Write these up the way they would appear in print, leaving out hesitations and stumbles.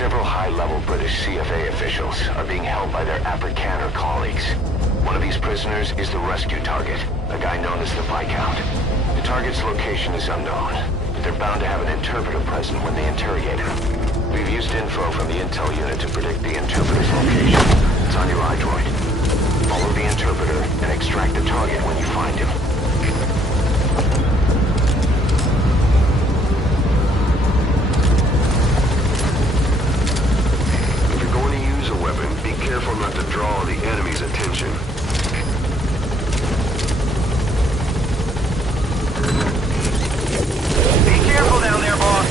Several high-level British CFA officials are being held by their Afrikaner colleagues. One of these prisoners is the rescue target, a guy known as the Viscount. The target's location is unknown, but they're bound to have an interpreter present when they interrogate him. We've used info from the intel unit to predict the interpreter's location. It's on your iDroid. Follow the interpreter and extract the target when you find him. Be careful not to draw the enemy's attention. Be careful down there, boss!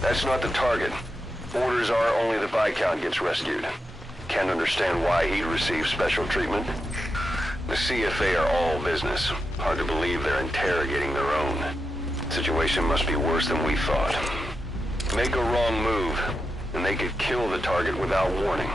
That's not the target. Orders are only the Viscount gets rescued. Can't understand why he'd receive special treatment. The CFA are all business. Hard to believe they're interrogating their own. Situation must be worse than we thought. Make a wrong move, and they could kill the target without warning.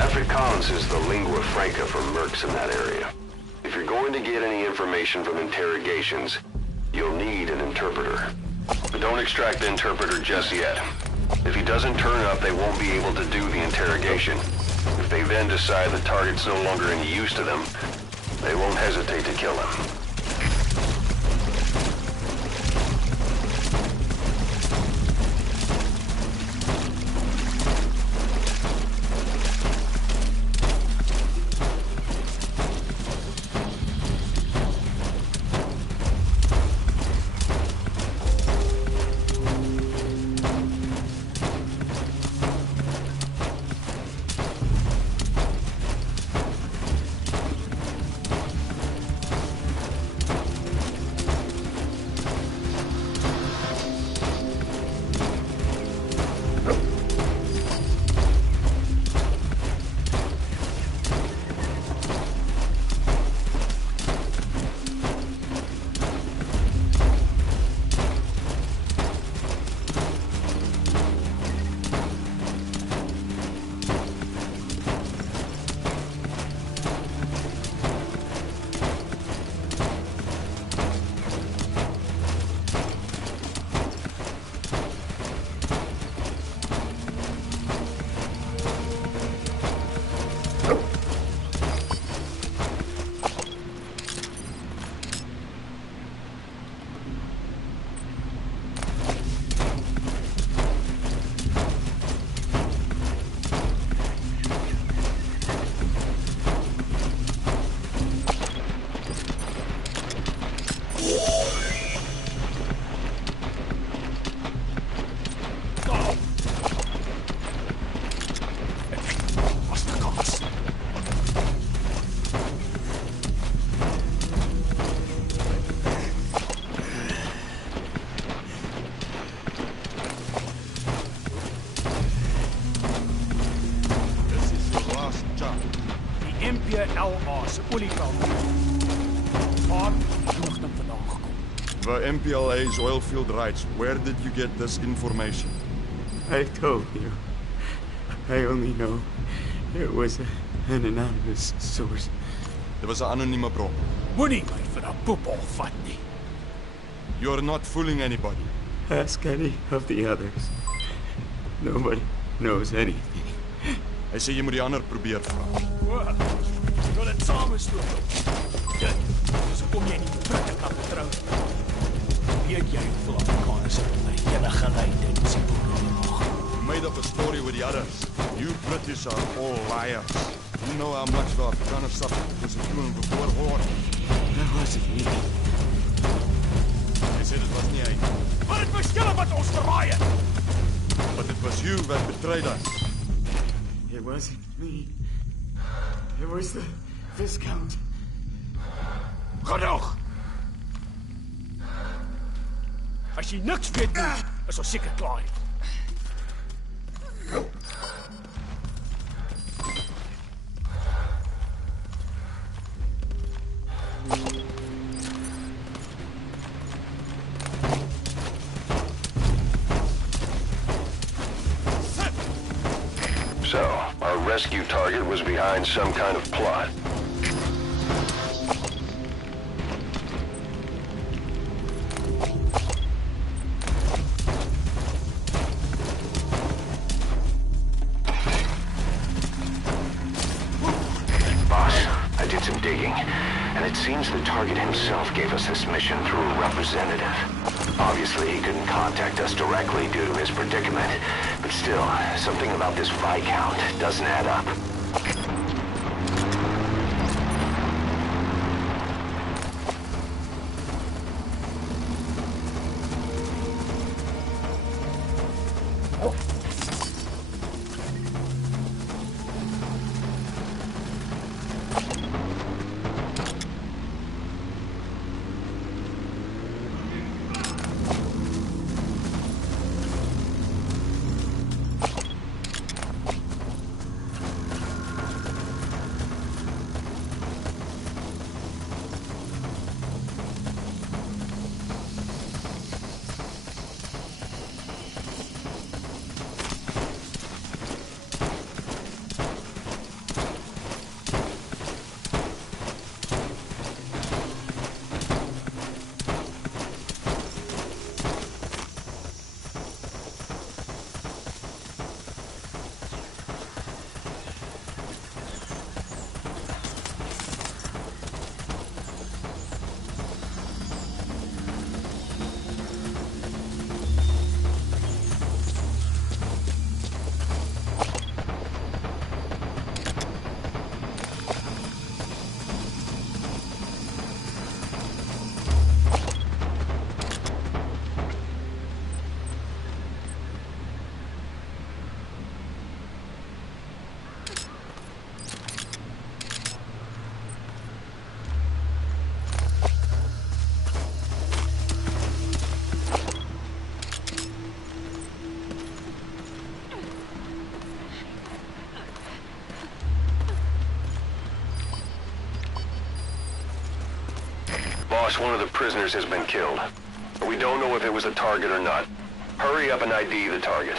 Afrikaans is the lingua franca for mercs in that area. If you're going to get any information from interrogations, you'll need an interpreter. But don't extract the interpreter just yet. If he doesn't turn up, they won't be able to do the interrogation. If they then decide the target's no longer any use to them, they won't hesitate to kill him. MPLA's oliekamp. Waar het inligting vandaan gekom? The MPLA's oil field rights. Where did you get this information? I told you. I only know it was an anonymous source. Dit was 'n anonieme bron. Moenie my vir 'n poepel vat nie. You're not fooling anybody. Ask any of the others. Nobody knows anything. Hy sê jy moet die ander probeer vra. O, jy wil dit samestoot. Dit is hoekom jy nie prikke kan vertrou. Weet jy hoeveel Afrikaners het my hele gelei tydens die oorlog? You made up a story with the others. You British are all liars. You know how much the Afrikaners suffered because of you before war. That wasn't me. Hy sê dit was nie hy. Maar dit was julle wat ons verraai het. But it was you that betrayed us. It wasn't me. It was the Viscount. Genoeg! As jy niks weet nie, is ons seker klaar. So, our rescue target was behind some kind of plot. Boss, I did some digging, and it seems the target himself gave us this mission through a representative. Obviously, he couldn't contact us directly due to his predicament, but still, something about this Viscount doesn't add up. Boss, one of the prisoners has been killed. We don't know if it was a target or not. Hurry up and ID the target.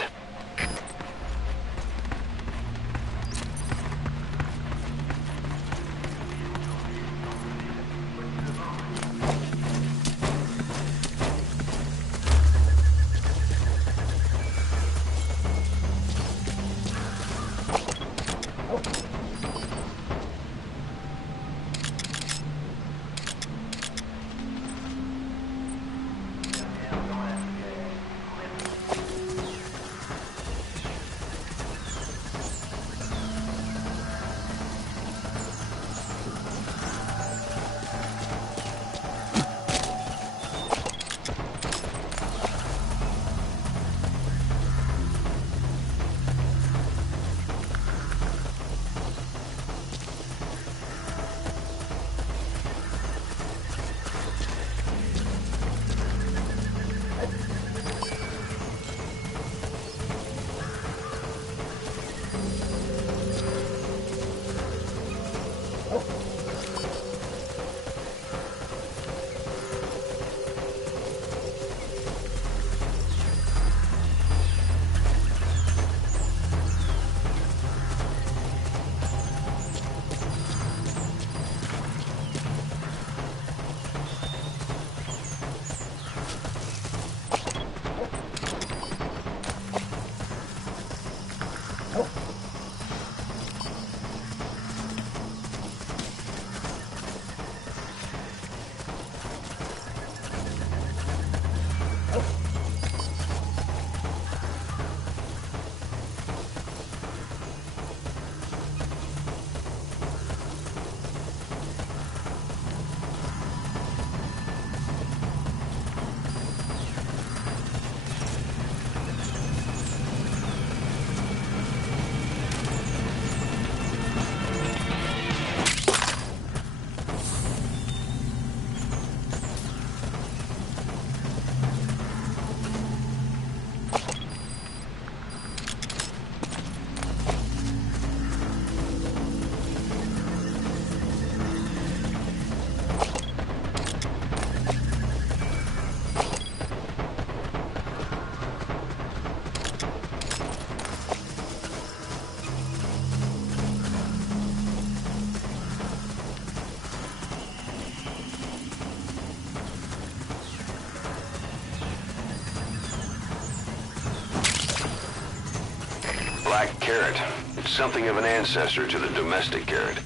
black carrot. It's something of an ancestor to the domestic carrot.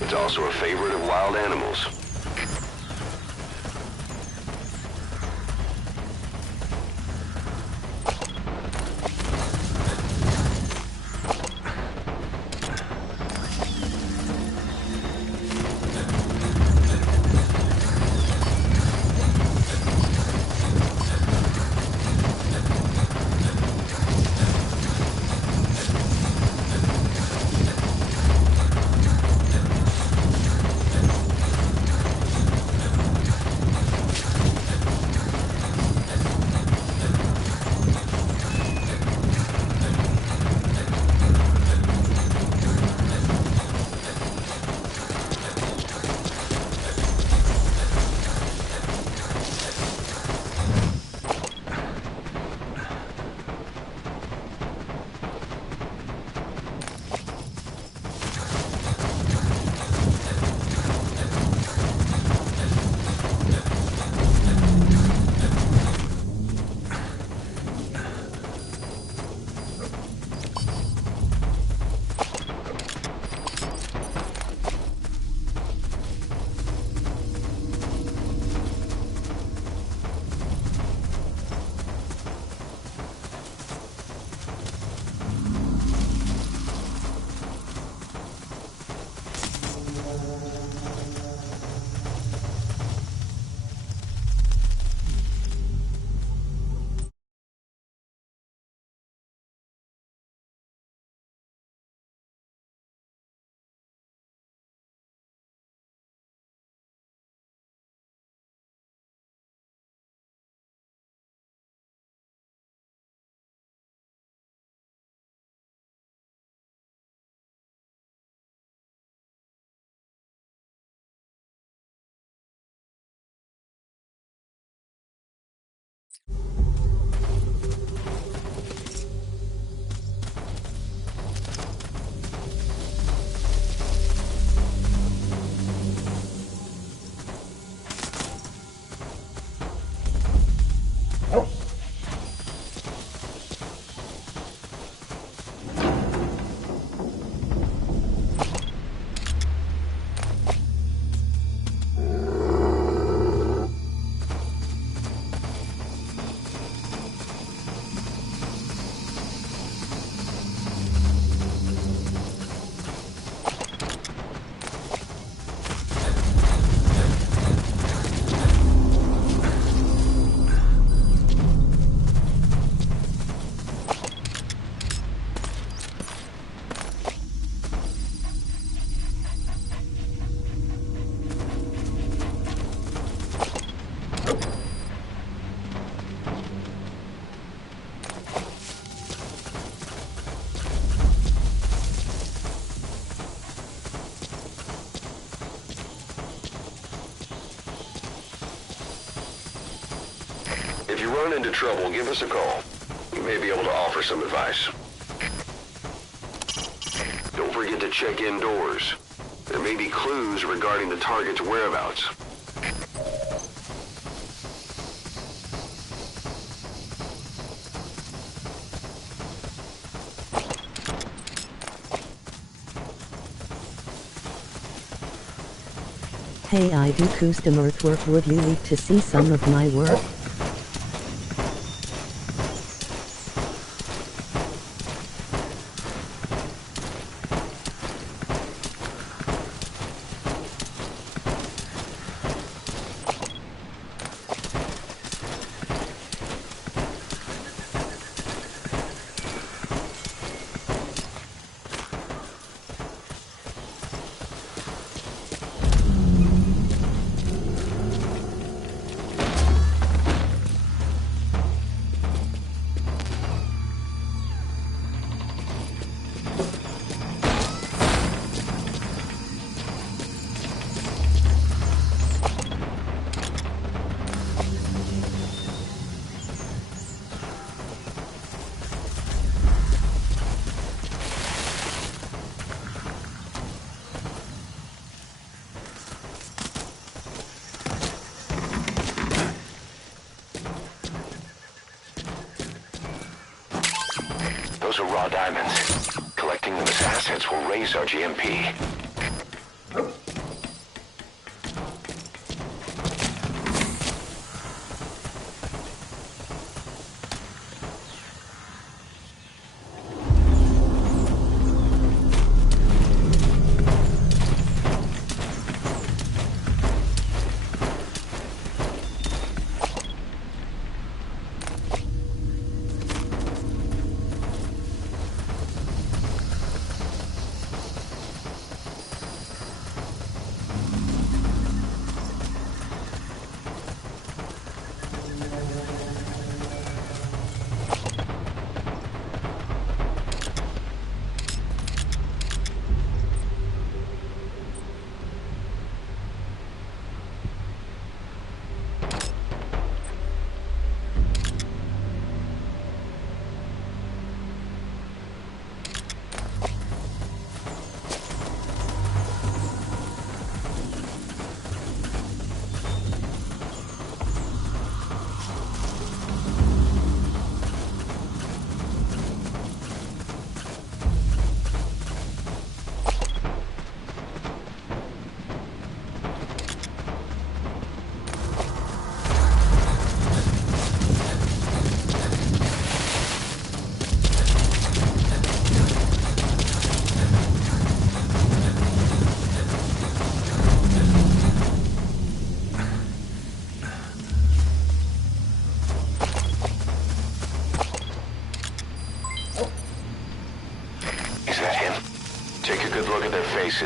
It's also a favorite of wild animals. If you run into trouble, give us a call. We may be able to offer some advice. Don't forget to check indoors. There may be clues regarding the target's whereabouts. Hey, I do custom earthwork. Would you like to see some of my work? Those are raw diamonds. Collecting them as assets will raise our GMP.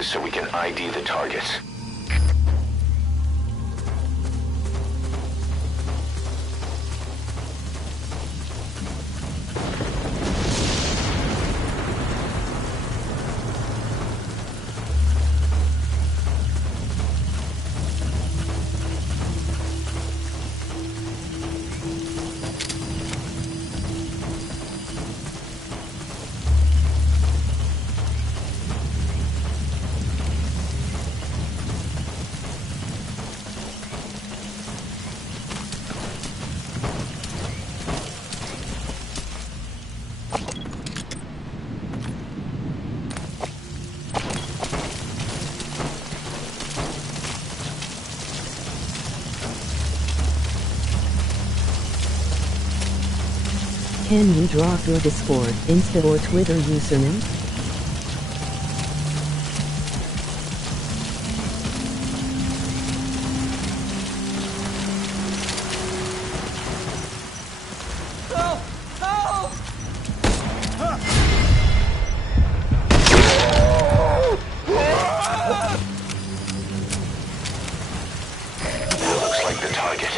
So we can ID the targets. Can you drop your Discord, Insta or Twitter username? Looks like the target.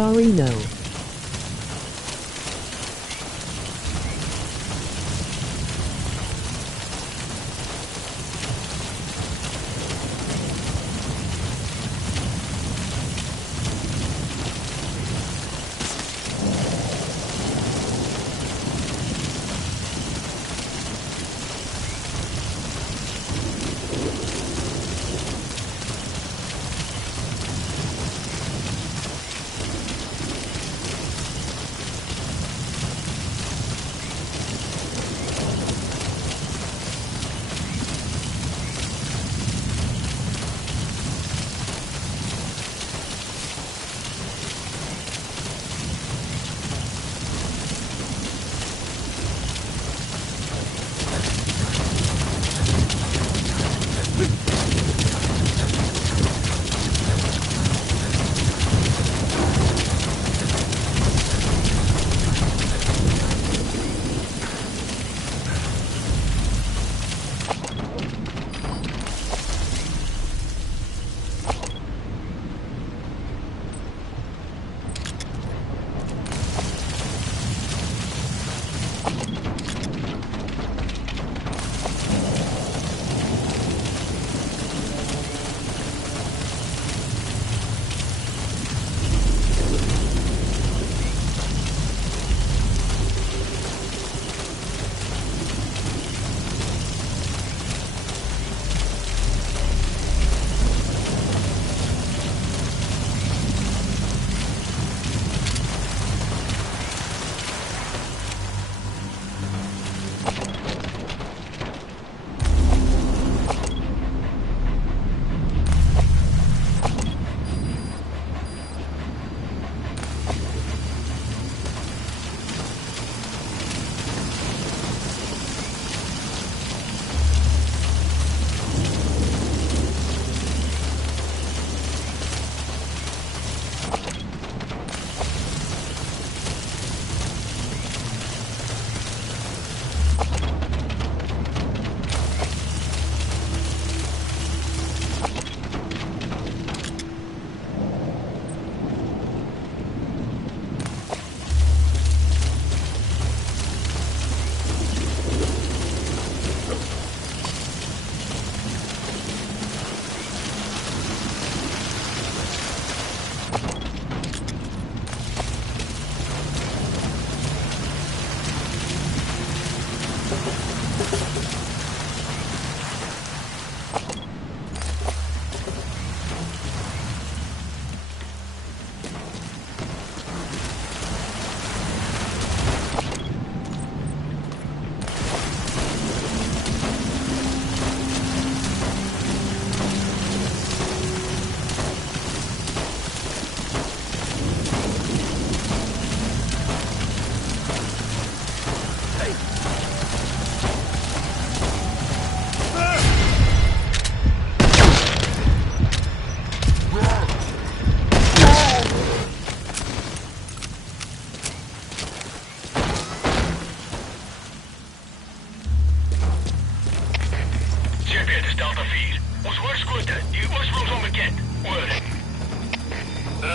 Sorry, no.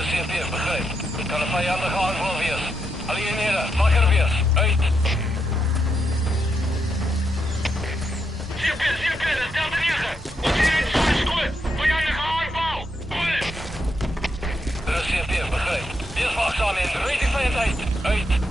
is CFP, begrijp. Het kan een vijandige aanval wees. Allieneerde, wakker wees. Uit. CFP, dat is Delta 9. Ons hier in zwaar skoot. Vijandige aanval. Oor. Dit is CFP, begrijp. Wees waakzaam en rijd die vijand uit. Uit.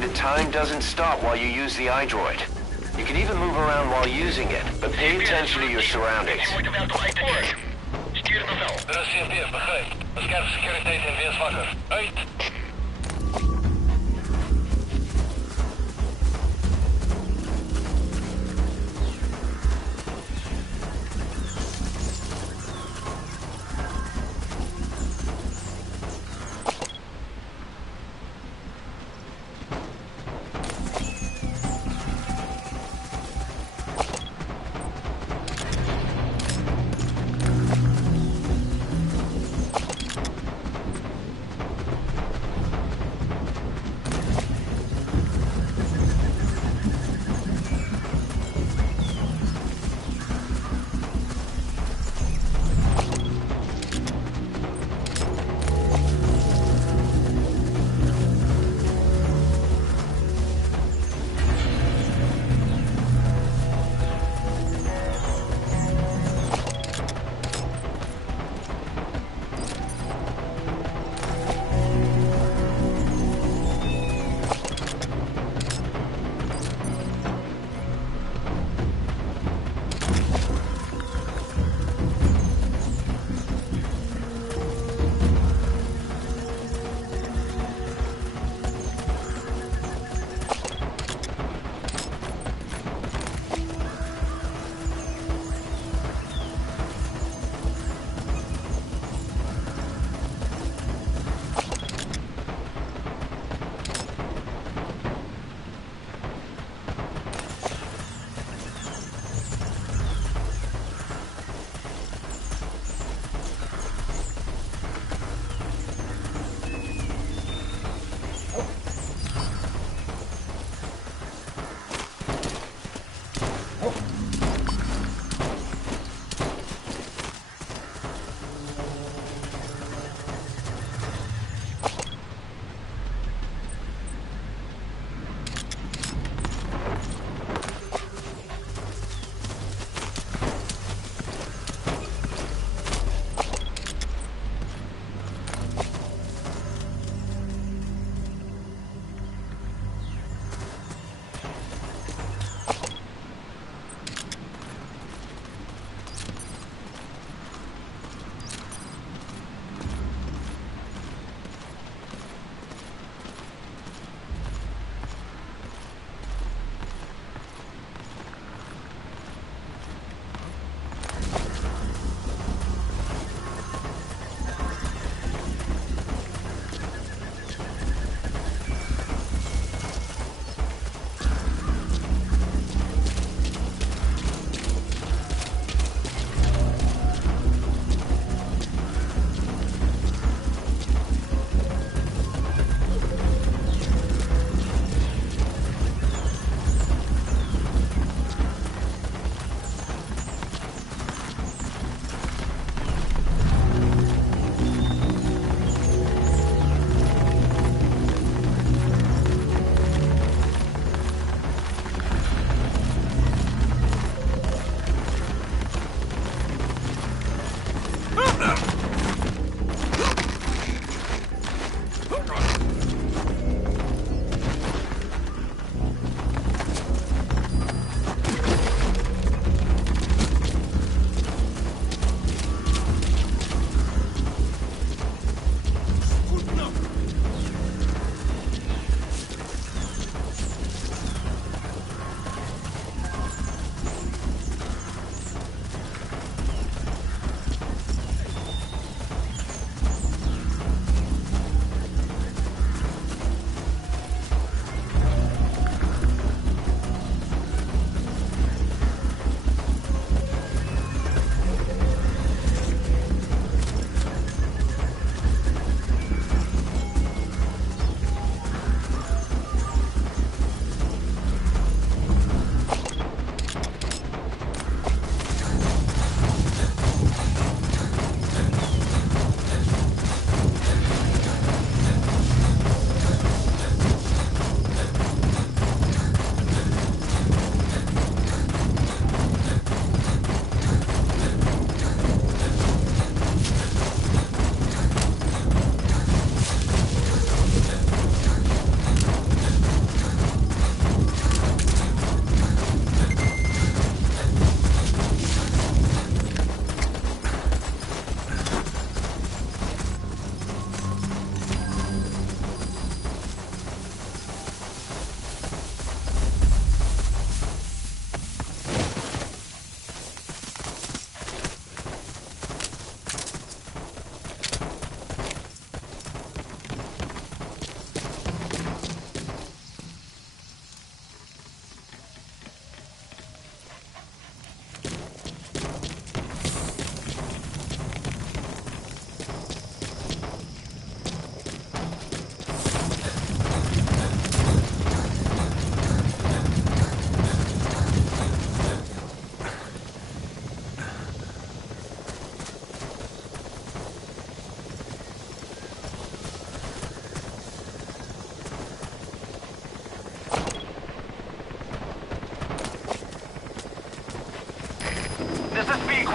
The time doesn't stop while you use the iDroid. You can even move around while using it, but pay attention to your surroundings. Stuur het bevel. Er is CFP, begrijp. Bescherm securiteit en wees wakker. Uit!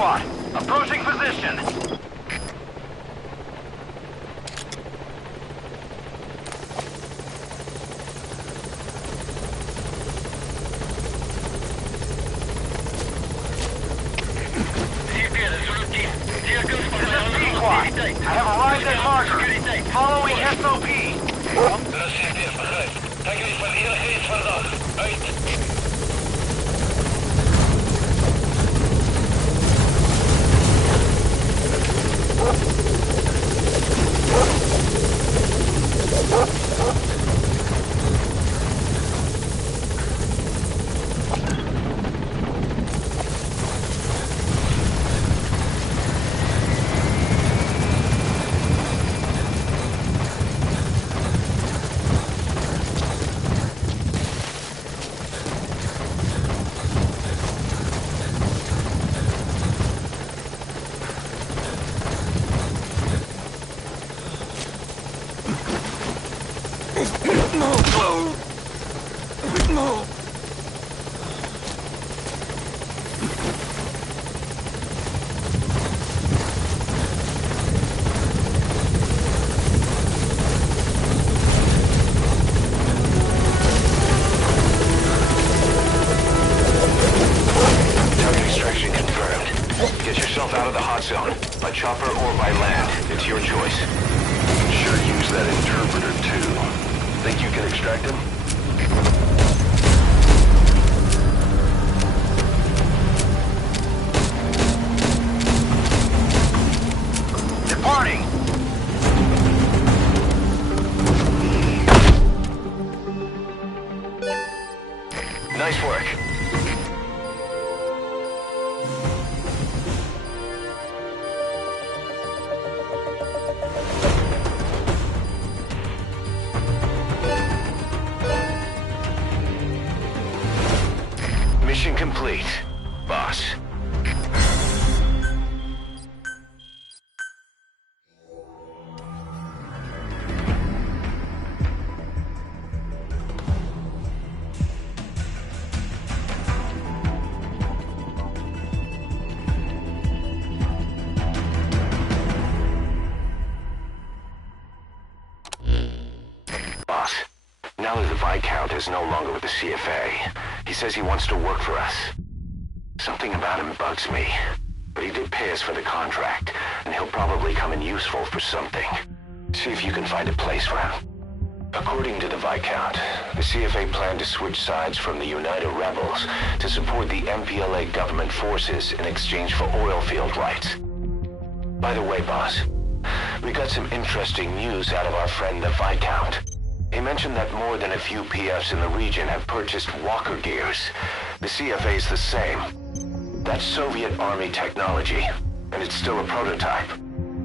squad. Approaching position. I have arrived at marker. Following SOP. By chopper or by land, it's your choice. Sure use that interpreter too. Think you can extract him? Departing. Nice work. Mission complete, boss. Boss, now that the Viscount is no longer with the CFA, he says he wants to work for us. Something about him bugs me. But he did pay us for the contract, and he'll probably come in useful for something. See if you can find a place for him. According to the Viscount, the CFA planned to switch sides from the United Rebels to support the MPLA government forces in exchange for oil field rights. By the way, boss, we got some interesting news out of our friend the Viscount. He mentioned that more than a few PFs in the region have purchased walker gears. The CFA's the same. That's Soviet Army technology, and it's still a prototype.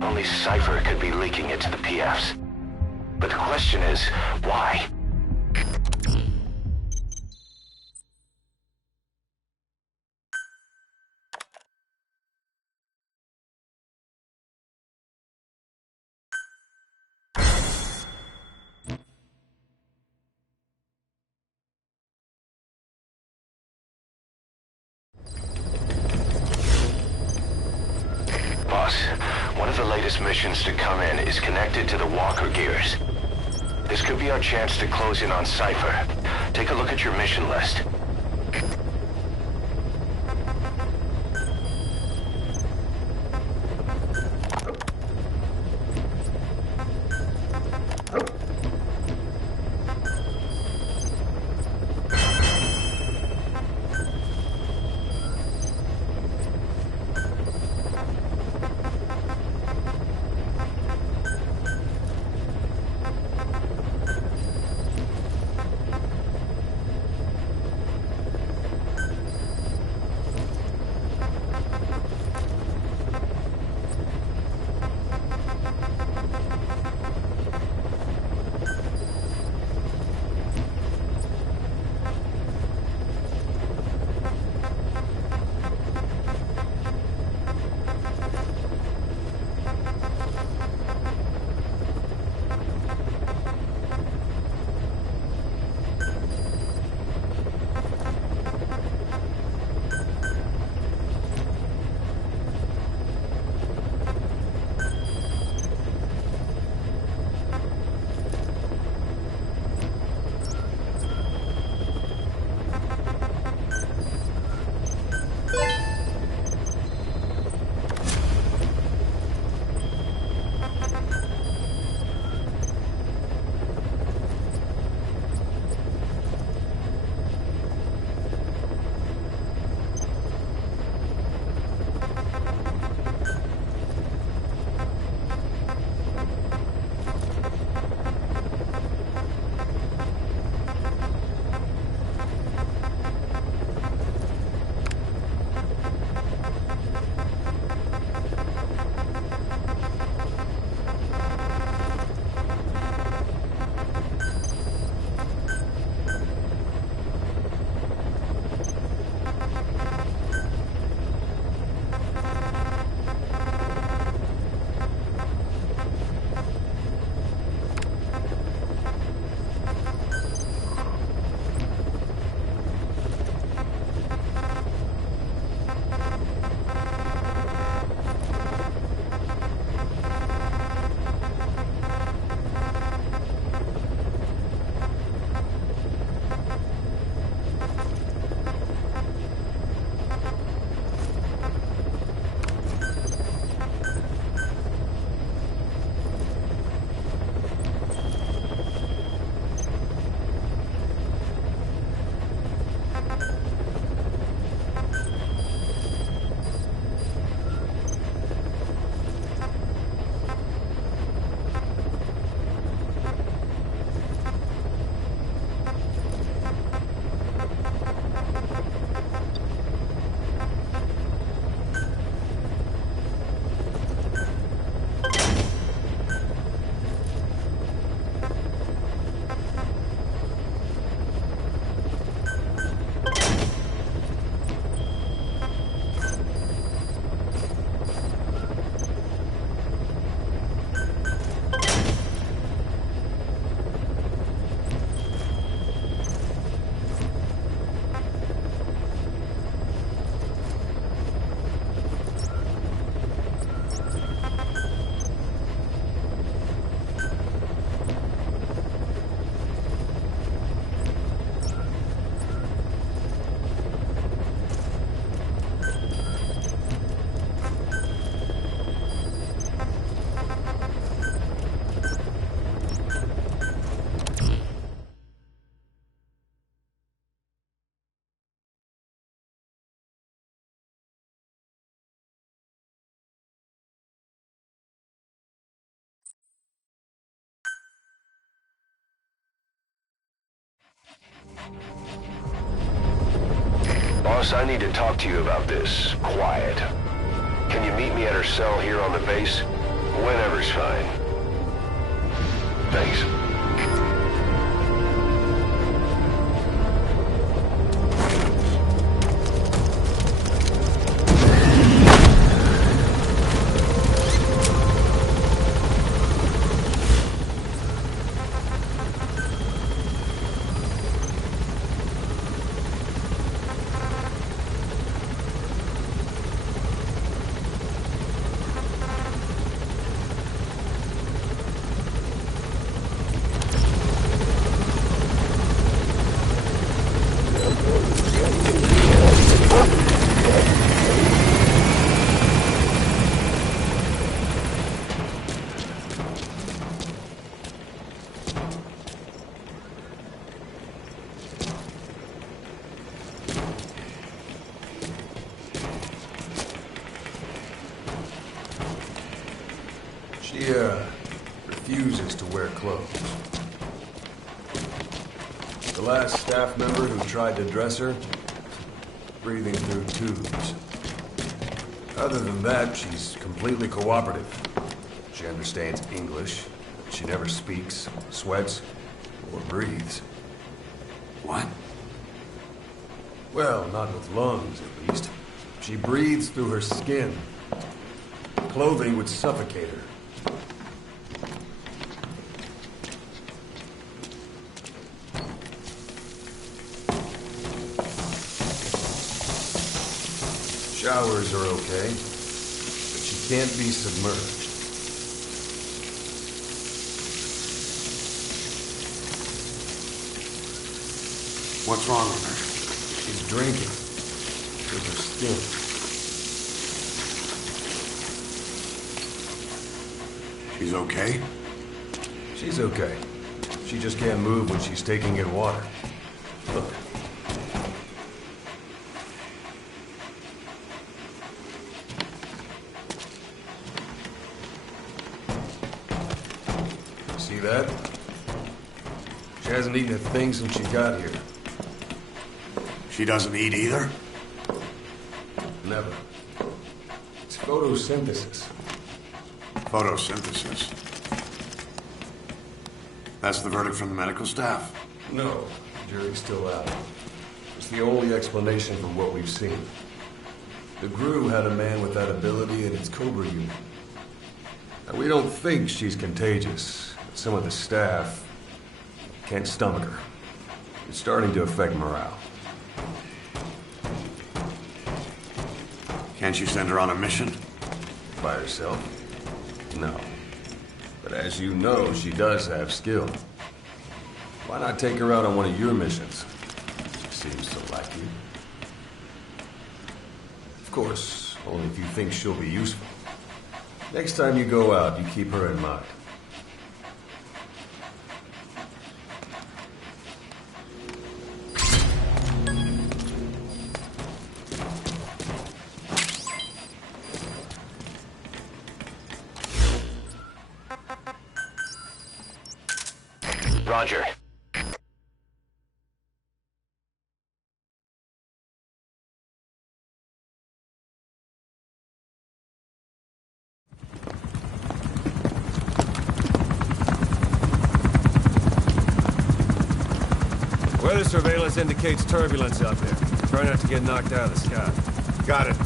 Only Cypher could be leaking it to the PFs. But the question is, why? Boss, one of the latest missions to come in is connected to the walker gears. This could be our chance to close in on Cypher. Take a look at your mission list. Boss, I need to talk to you about this. Quiet. Can you meet me at her cell here on the base? Whenever's fine. Thanks. She, refuses to wear clothes. The last staff member who tried to dress her, breathing through tubes. Other than that, she's completely cooperative. She understands English. She never speaks, sweats, or breathes. What? Well, not with lungs, at least. She breathes through her skin. Clothing would suffocate her. Showers are okay, but she can't be submerged. What's wrong with her? She's drinking with her skin. She's okay? She's okay. She just can't move when she's taking in water. Look. See that? She hasn't eaten a thing since she got here. She doesn't eat either? Never. It's photosynthesis. Photosynthesis. That's the verdict from the medical staff? No, jury's still out. It's the only explanation for what we've seen. The GRU had a man with that ability in its Cobra unit. Now, we don't think she's contagious, but some of the staff can't stomach her. It's starting to affect morale. Can't you send her on a mission? By herself? No. But as you know, she does have skill. Why not take her out on one of your missions? She seems to like you. Of course, only if you think she'll be useful. Next time you go out, you keep her in mind. Roger. Weather surveillance indicates turbulence out there. Try not to get knocked out of the sky. Got it.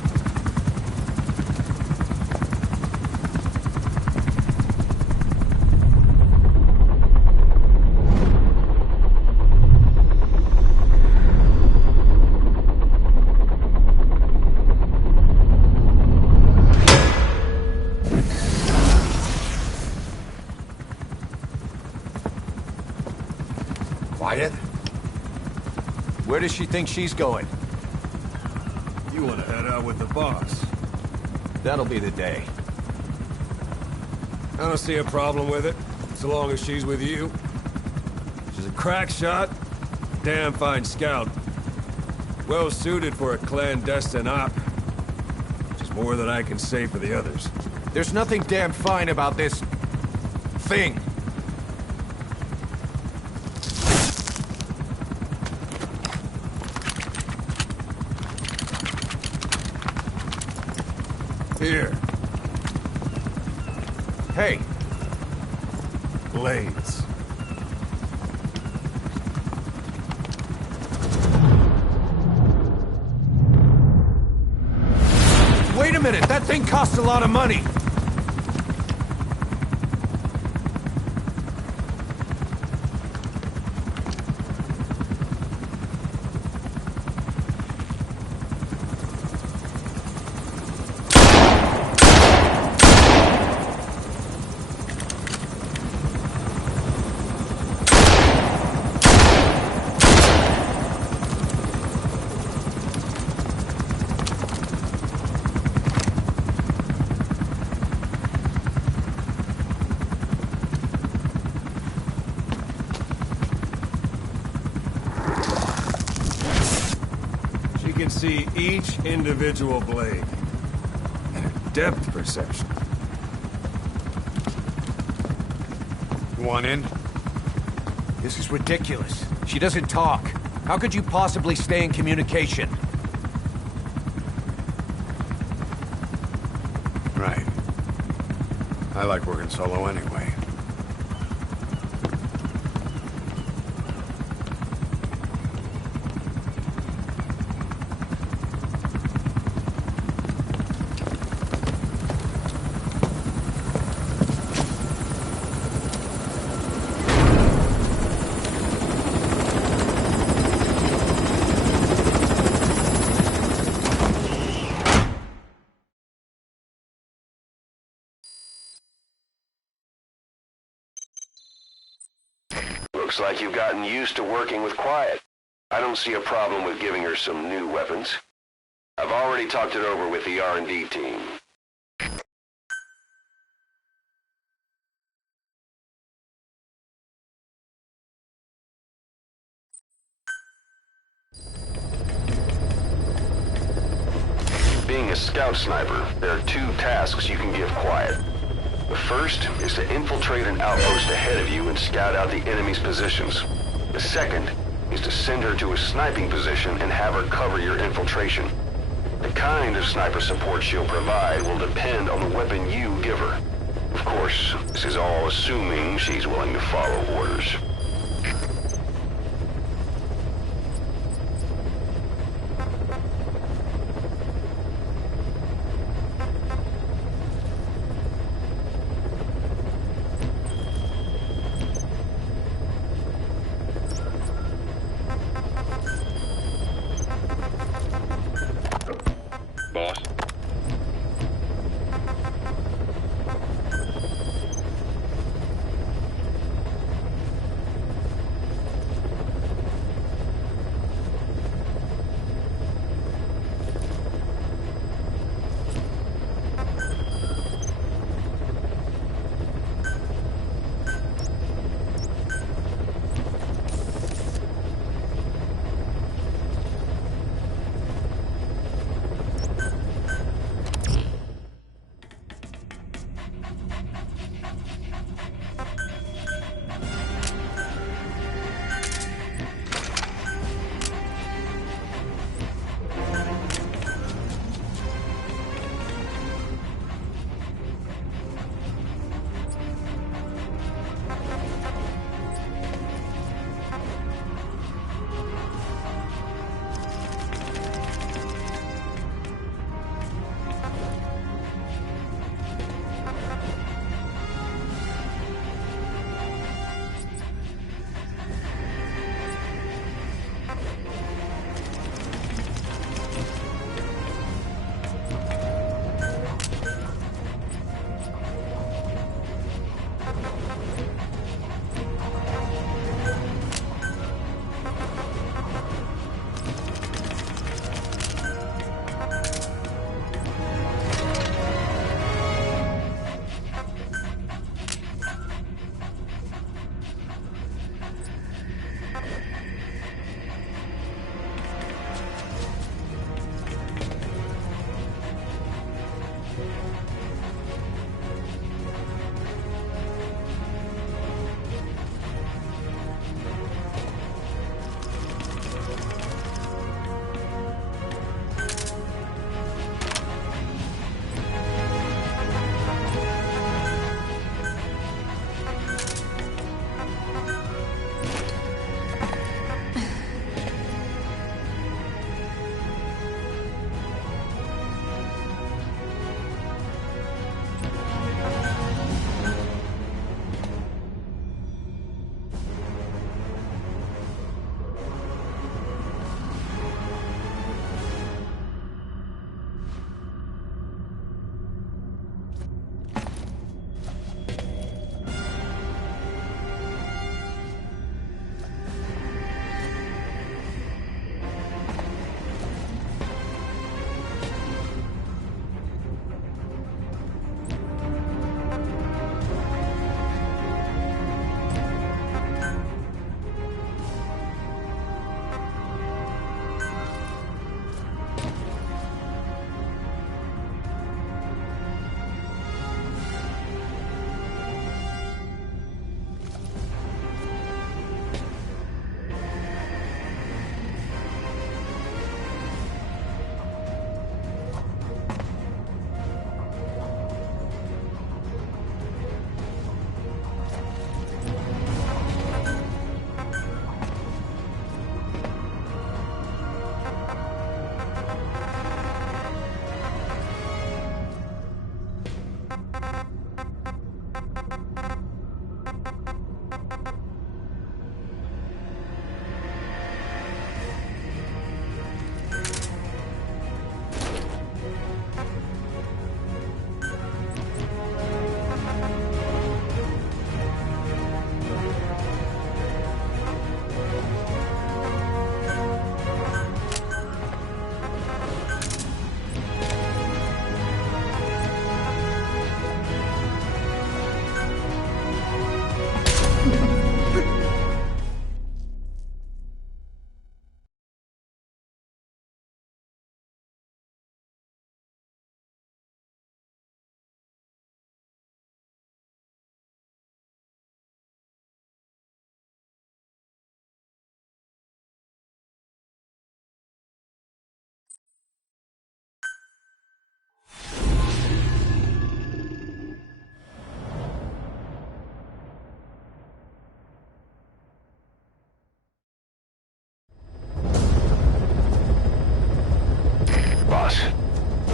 Quiet. Where does she think she's going? You want to head out with the boss? That'll be the day. I don't see a problem with it, so long as she's with you. She's a crack shot, damn fine scout. Well suited for a clandestine op, which is more than I can say for the others. There's nothing damn fine about this thing. Here. Hey, Blades. wait a minute. That thing costs a lot of money. Can see each individual blade and her depth perception. You want in? This is ridiculous. She doesn't talk. How could you possibly stay in communication? Right. I like working solo anyway. Looks like you've gotten used to working with Quiet. I don't see a problem with giving her some new weapons. I've already talked it over with the R&D team. Being a scout sniper, there are two tasks you can give Quiet. The first is to infiltrate an outpost ahead of you and scout out the enemy's positions. The second is to send her to a sniping position and have her cover your infiltration. The kind of sniper support she'll provide will depend on the weapon you give her. Of course, this is all assuming she's willing to follow orders. Boss?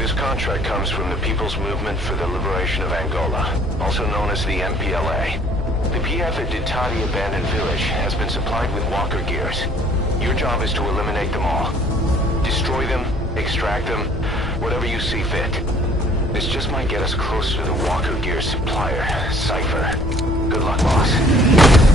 This contract comes from the People's Movement for the Liberation of Angola, also known as the MPLA. The PF at Ditati Abandoned Village has been supplied with walker gears. Your job is to eliminate them all. Destroy them, extract them, whatever you see fit. This just might get us closer to the walker gear supplier, Cypher. Good luck, boss.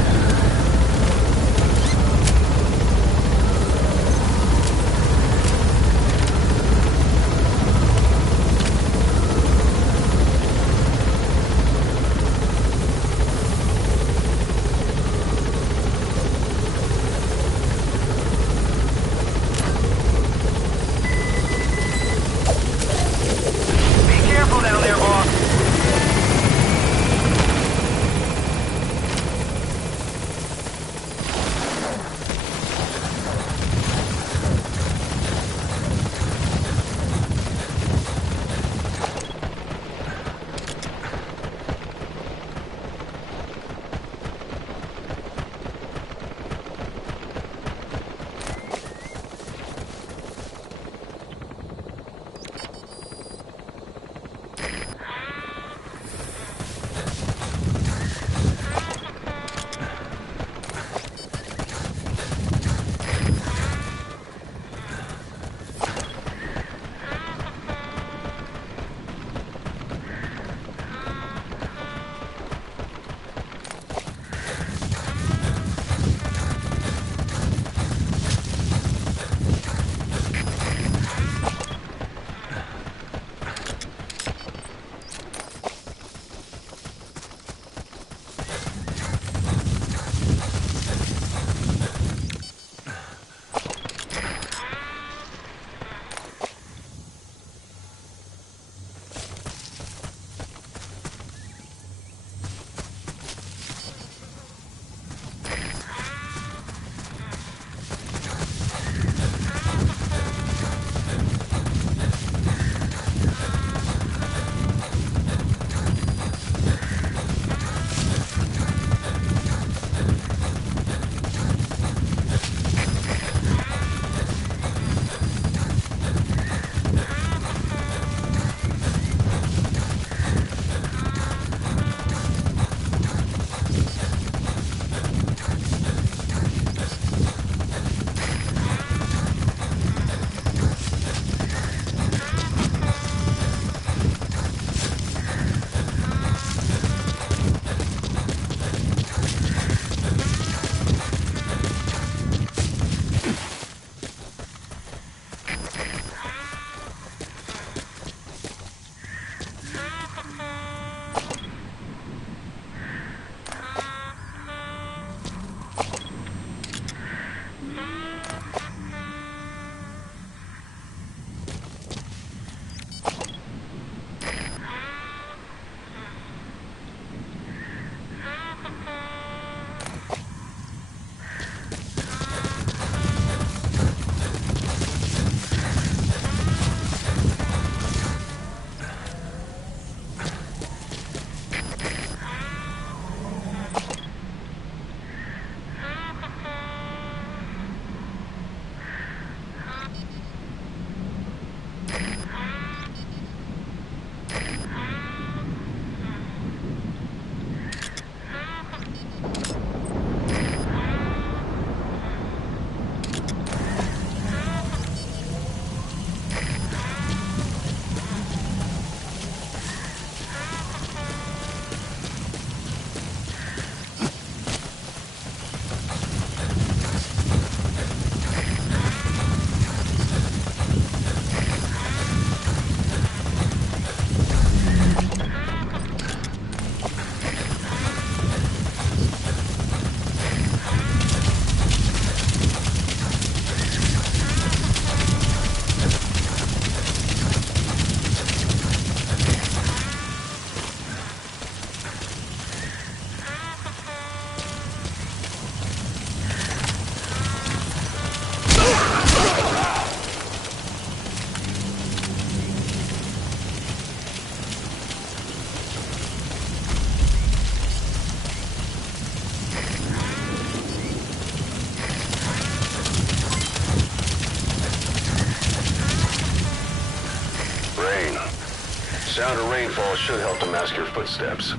Sound of rainfall should help to mask your footsteps.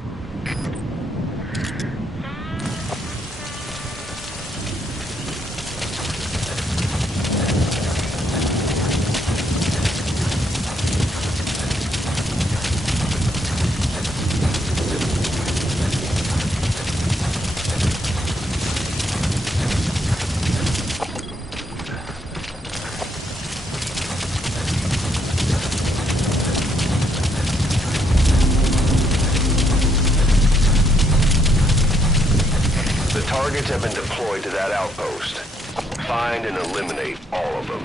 Targets have been deployed to that outpost. Find and eliminate all of them.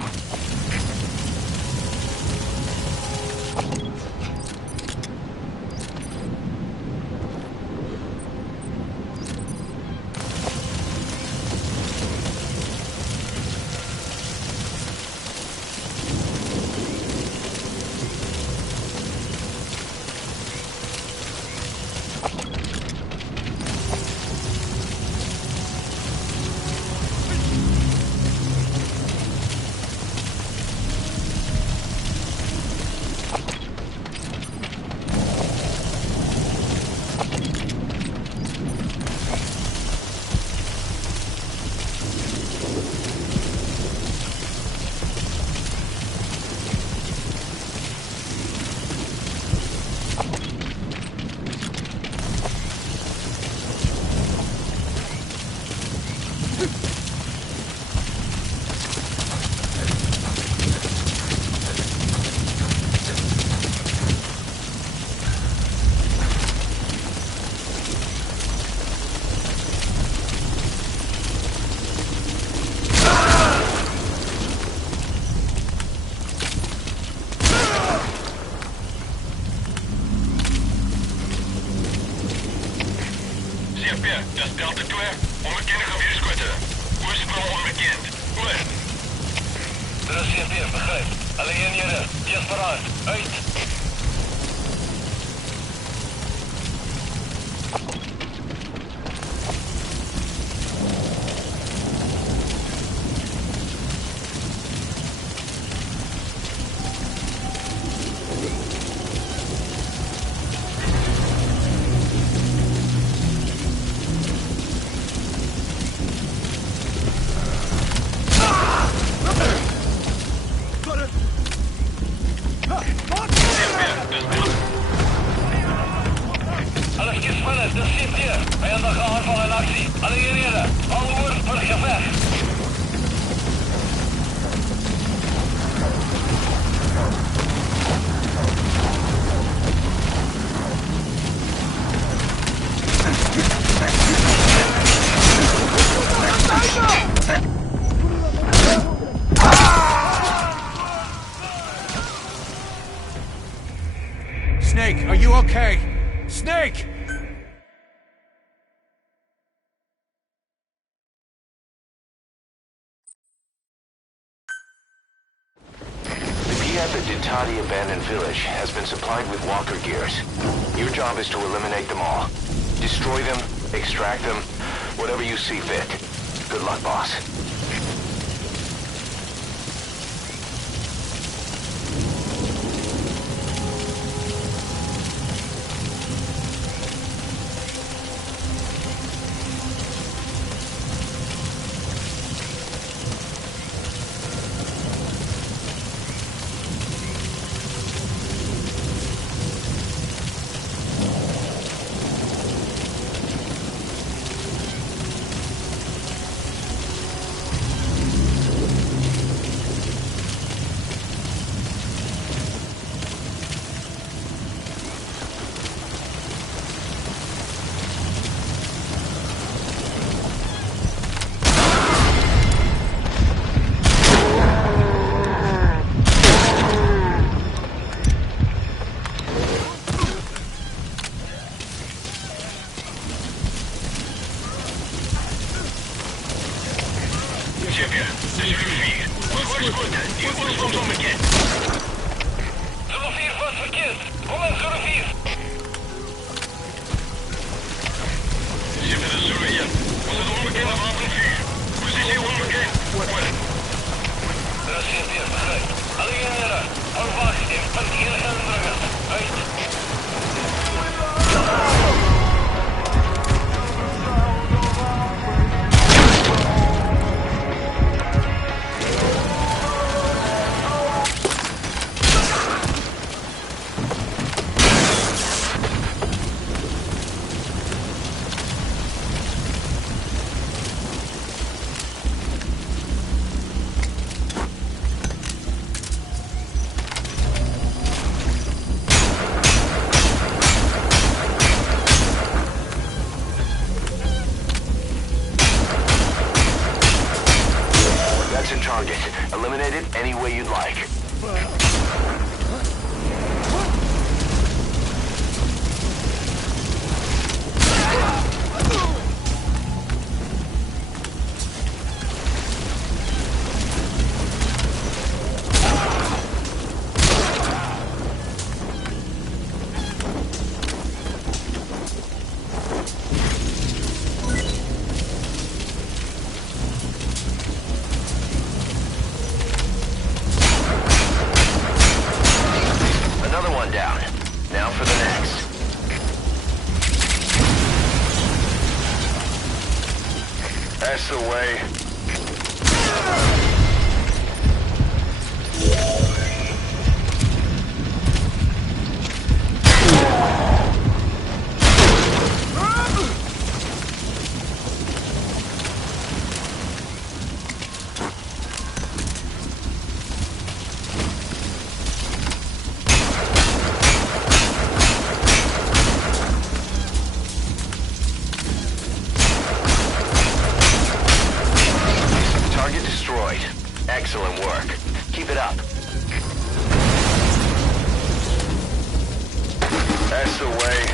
Dat is Delta 2. Onbekende gevierskorten. Oorsprong onbekend. Oor. Er is CP, begrijp. Alle eenhede, wees paraat. Uit. Snake, are you okay? Snake! The key at the Ditati abandoned village has been supplied with walker gears. Your job is to eliminate them all. Destroy them, extract them, whatever you see fit. Good luck, boss. Alle eenhede, hou vast en punt enige indrukken. Uit. target. Eliminate it any way you'd like. That's the way. Excellent work. Keep it up. That's the way.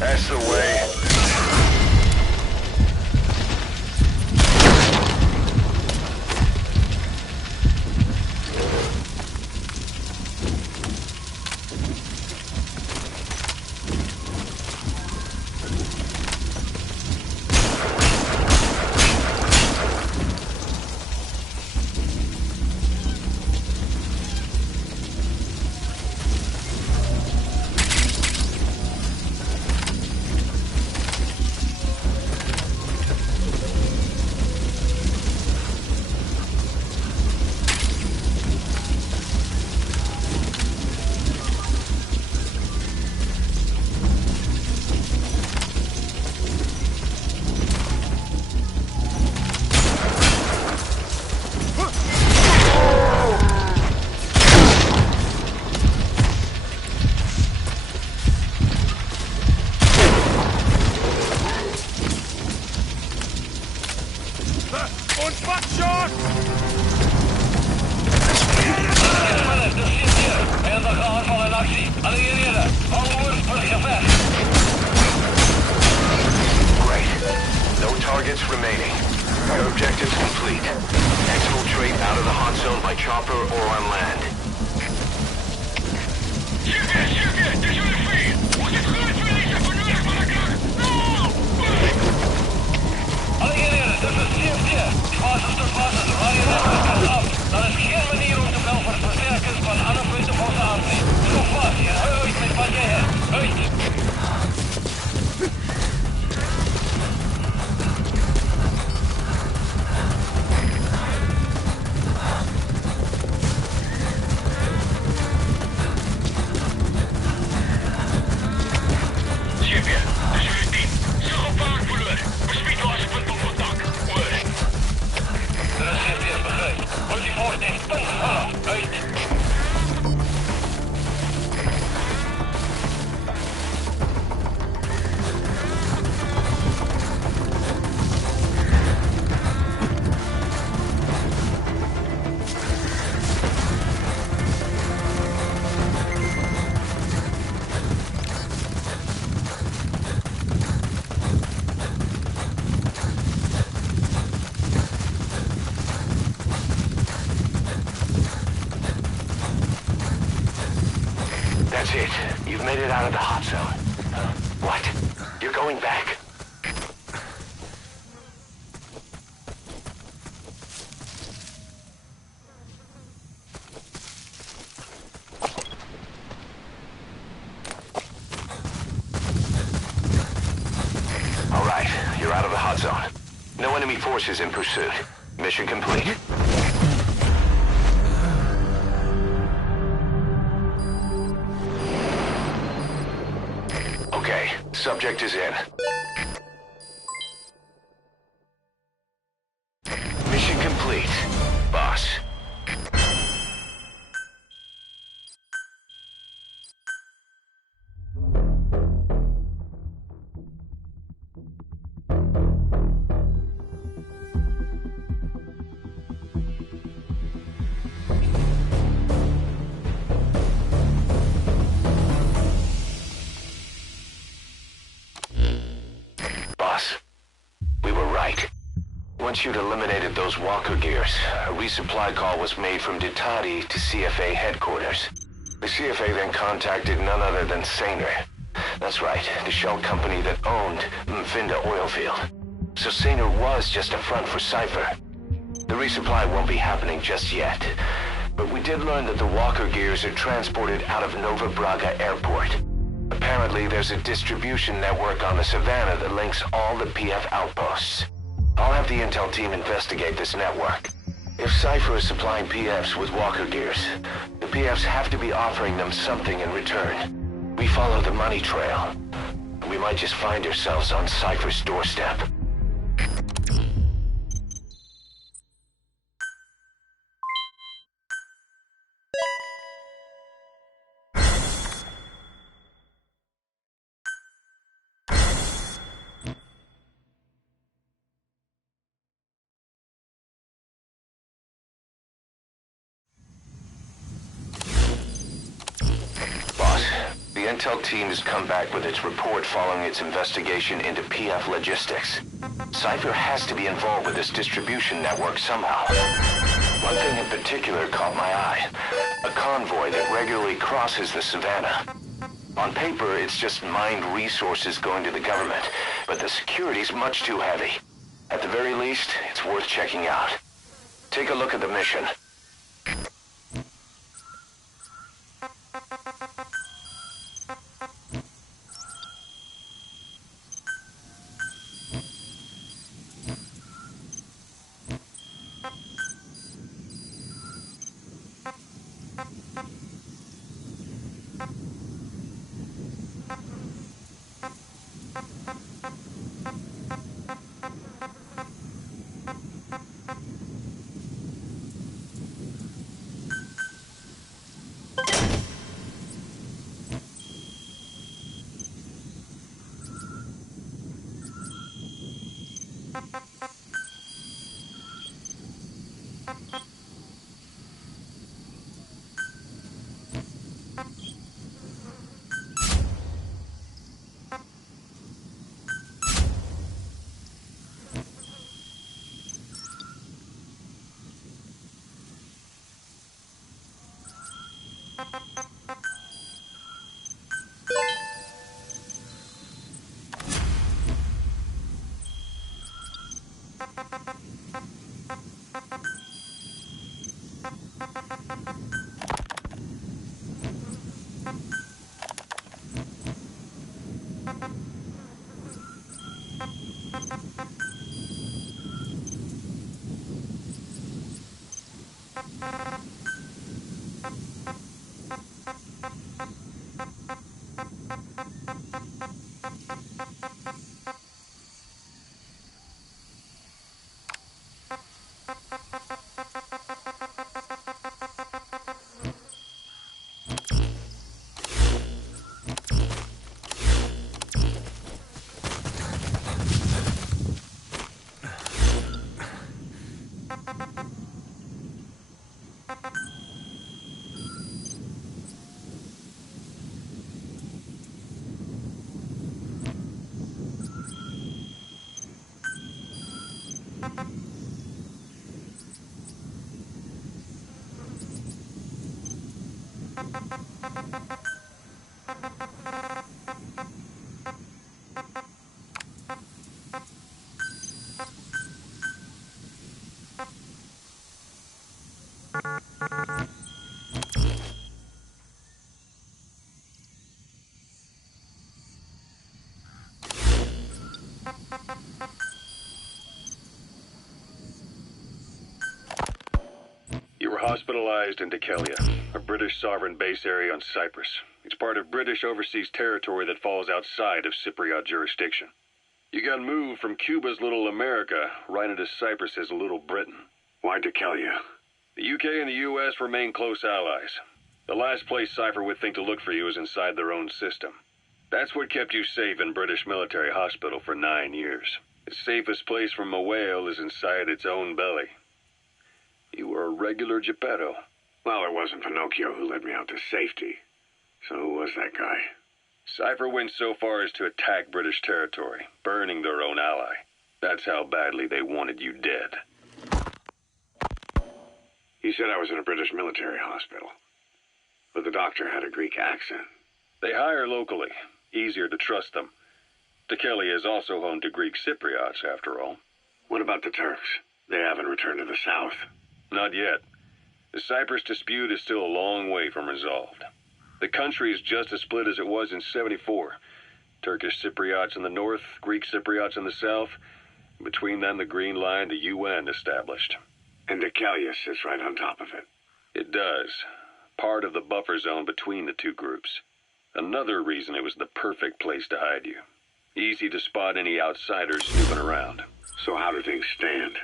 That's the way. Targets remaining. Your objectives complete. Exfiltrate out of the hot zone by chopper or on land. Alle eenheden, dit is CFT. Die basis tot basis. Radio netwerk af. Daar is geen manier om te bel voor versterkers van andere punten van de armee. Zo vast hier. Hou uit met wat jij hebt. Uit! That's it. You've made it out of the hot zone. What? You're going back? All right, you're out of the hot zone. No enemy forces in pursuit. Mission complete. Okay, subject is in. Mission complete, boss. Boss, we were right. Once you'd eliminated those walker gears, a resupply call was made from Ditati to CFA headquarters. The CFA then contacted none other than Saner. That's right, the shell company that owned Mfinda Oilfield. So Saner was just a front for Cypher. The resupply won't be happening just yet. But we did learn that the walker gears are transported out of Nova Braga Airport. Apparently, there's a distribution network on the Savannah that links all the PF outposts. I'll have the intel team investigate this network. If Cypher is supplying PFs with walker gears, the PFs have to be offering them something in return. We follow the money trail. We might just find ourselves on Cypher's doorstep. The intel team has come back with its report following its investigation into PF logistics. Cypher has to be involved with this distribution network somehow. One thing in particular caught my eye. A convoy that regularly crosses the Savannah. On paper, it's just mined resources going to the government, but the security's much too heavy. At the very least, it's worth checking out. Take a look at the mission. hospitalized in Dekelia, a British sovereign base area on Cyprus. It's part of British overseas territory that falls outside of Cypriot jurisdiction. You got moved from Cuba's Little America right into Cyprus's Little Britain. Why Dekelia? The UK and the US remain close allies. The last place Cypher would think to look for you is inside their own system. That's what kept you safe in British military hospital for 9 years. The safest place from a whale is inside its own belly. You were a regular Geppetto. Well, it wasn't Pinocchio who led me out to safety. So who was that guy? Cypher went so far as to attack British territory, burning their own ally. That's how badly they wanted you dead. He said I was in a British military hospital. But the doctor had a Greek accent. They hire locally. Easier to trust them. Dekelia is also home to Greek Cypriots, after all. What about the Turks? They haven't returned to the south. Not yet. The Cyprus dispute is still a long way from resolved. The country is just as split as it was in '74. Turkish Cypriots in the north, Greek Cypriots in the south. Between them, the Green Line, the UN established. And Dekelia sits right on top of it. It does. Part of the buffer zone between the two groups. Another reason it was the perfect place to hide you. Easy to spot any outsiders snooping around. So how do things stand?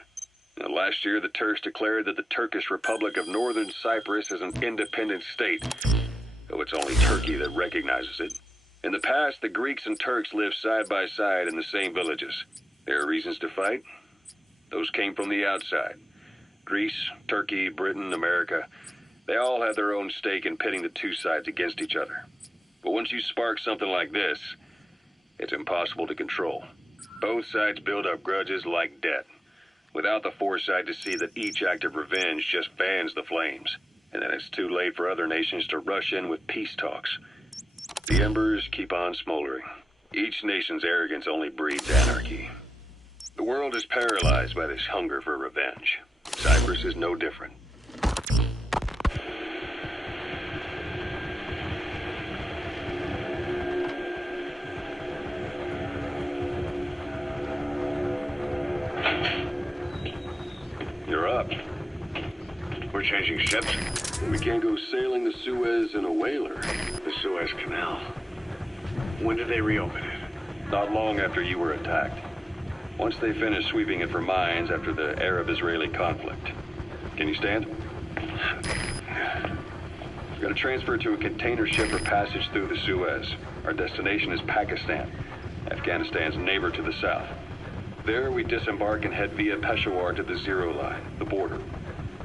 Now, last year, the Turks declared that the Turkish Republic of Northern Cyprus is an independent state, though it's only Turkey that recognizes it. In the past, the Greeks and Turks lived side by side in the same villages. There are reasons to fight. Those came from the outside. Greece, Turkey, Britain, America, they all had their own stake in pitting the two sides against each other. But once you spark something like this, it's impossible to control. Both sides build up grudges like debt, without the foresight to see that each act of revenge just fans the flames, and then it's too late for other nations to rush in with peace talks. The embers keep on smoldering. Each nation's arrogance only breeds anarchy. The world is paralyzed by this hunger for revenge. Cyprus is no different. You're up. We're changing ships. We can't go sailing the Suez in a whaler. The Suez Canal. When did they reopen it? Not long after you were attacked. Once they finished sweeping it for mines after the Arab-Israeli conflict. Can you stand? We're going to transfer to a container ship for passage through the Suez. Our destination is Pakistan, Afghanistan's neighbor to the south. There, we disembark and head via Peshawar to the Zero Line, the border.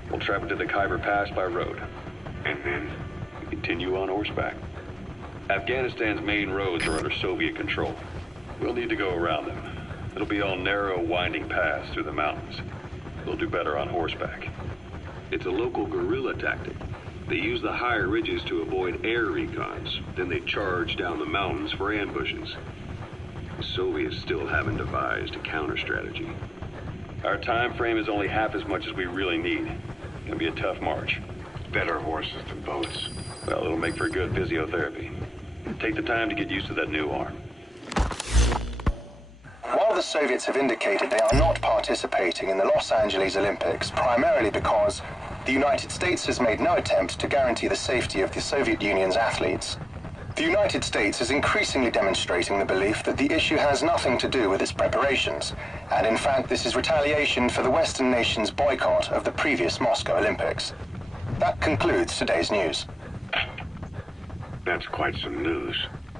We'll travel to the Khyber Pass by road. And then? We continue on horseback. Afghanistan's main roads are under Soviet control. We'll need to go around them. It'll be all narrow, winding paths through the mountains. We'll do better on horseback. It's a local guerrilla tactic. They use the higher ridges to avoid air recons. Then they charge down the mountains for ambushes. The Soviets still haven't devised a counter-strategy. Our time frame is only half as much as we really need. It'll be a tough march. Better horses than boats. Well, it'll make for good physiotherapy. Take the time to get used to that new arm. While the Soviets have indicated they are not participating in the Los Angeles Olympics, primarily because the United States has made no attempt to guarantee the safety of the Soviet Union's athletes, the United States is increasingly demonstrating the belief that the issue has nothing to do with its preparations, and in fact this is retaliation for the Western nations' boycott of the previous Moscow Olympics. That concludes today's news. That's quite some news.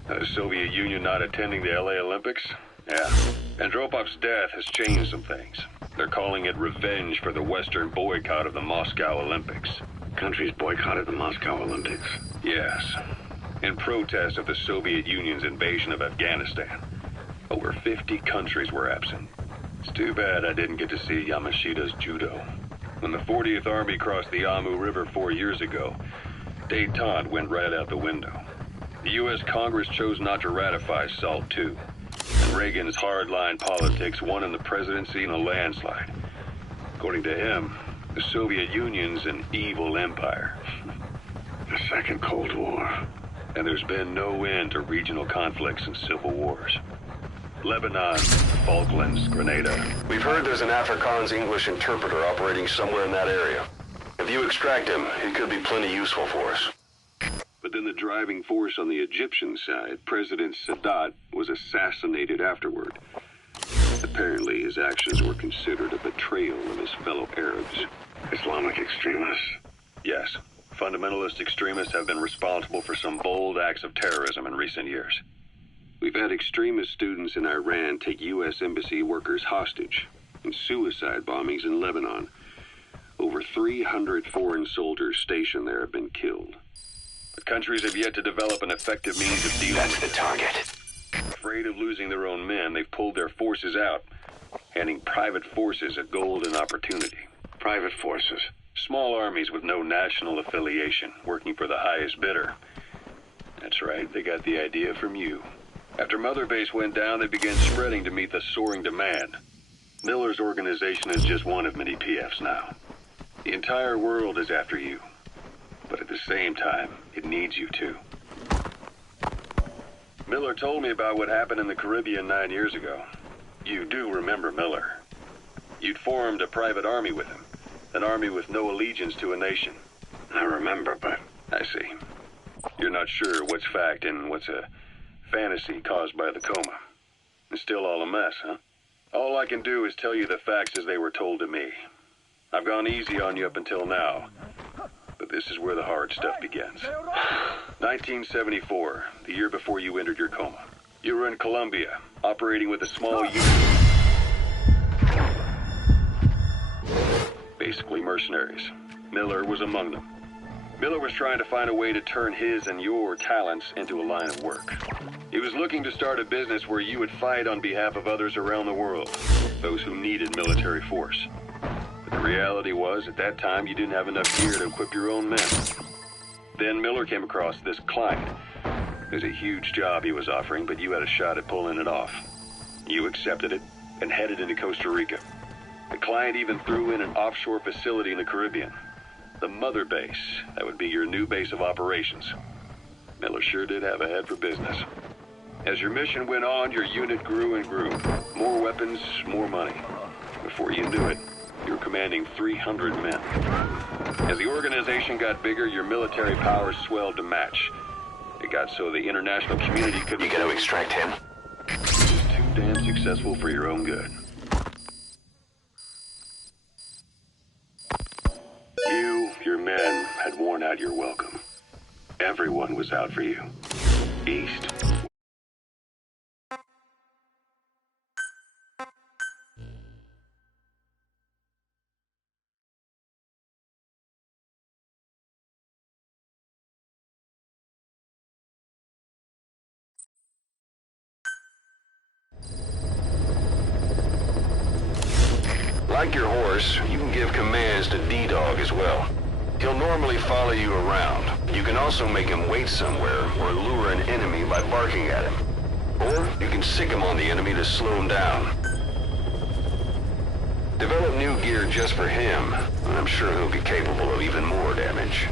The Soviet Union not attending the LA Olympics? Yeah. Andropov's death has changed some things. They're calling it revenge for the Western boycott of the Moscow Olympics. Countries boycotted the Moscow Olympics? Yes. In protest of the Soviet Union's invasion of Afghanistan. Over 50 countries were absent. It's too bad I didn't get to see Yamashita's judo. When the 40th Army crossed the Amu River 4 years ago, détente went right out the window. The U.S. Congress chose not to ratify SALT II. And Reagan's hardline politics won him the presidency in a landslide. According to him, the Soviet Union's an evil empire. The Second Cold War. And there's been no end to regional conflicts and civil wars. Lebanon, Falklands, Grenada. We've heard there's an Afrikaans English interpreter operating somewhere in that area. If If you extract him, he could be plenty useful for us. But then the driving force on the Egyptian side, President Sadat, was assassinated afterward. Apparently, his actions were considered a betrayal of his fellow Arabs. Islamic extremists? Yes. Fundamentalist extremists have been responsible for some bold acts of terrorism in recent years. We've had extremist students in Iran take U.S. embassy workers hostage, and suicide bombings in Lebanon. Over 300 foreign soldiers stationed there have been killed. The countries have yet to develop an effective means of dealing with the target. Afraid of losing their own men, they've pulled their forces out, handing private forces a golden opportunity. Private forces? Small armies with no national affiliation, working for the highest bidder. That's right, they got the idea from you. After Mother Base went down, they began spreading to meet the soaring demand. Miller's organization is just one of many PFs now. The entire world is after you. But at the same time, it needs you too. Miller told me about what happened in the Caribbean 9 years ago. You do remember Miller. You'd formed a private army with him. An army with no allegiance to a nation. I remember, but... I see. You're not sure what's fact and what's a fantasy caused by the coma. It's still all a mess, huh? All I can do is tell you the facts as they were told to me. I've gone easy on you up until now. But this is where the hard stuff begins. 1974, the year before you entered your coma. You were in Colombia, operating with a small unit. Basically mercenaries. Miller was among them. Miller was trying to find a way to turn his and your talents into a line of work. He was looking to start a business where you would fight on behalf of others around the world, those who needed military force. But the reality was, at that time, you didn't have enough gear to equip your own men. Then Miller came across this client. It was a huge job he was offering, but you had a shot at pulling it off. You accepted it and headed into Costa Rica. The client even threw in an offshore facility in the Caribbean. The Mother Base, that would be your new base of operations. Miller sure did have a head for business. As your mission went on, your unit grew and grew. More weapons, more money. Before you knew it, you were commanding 300 men. As the organization got bigger, your military powers swelled to match. It got so the international community could... You gonna extract him? It was too damn successful for your own good. You, your men, had worn out your welcome. Everyone was out for you. East. Like your horse, you can give commands to D-Dog as well. He'll normally follow you around. You can also make him wait somewhere or lure an enemy by barking at him. Or you can sick him on the enemy to slow him down. Develop new gear just for him, and I'm sure he'll be capable of even more damage.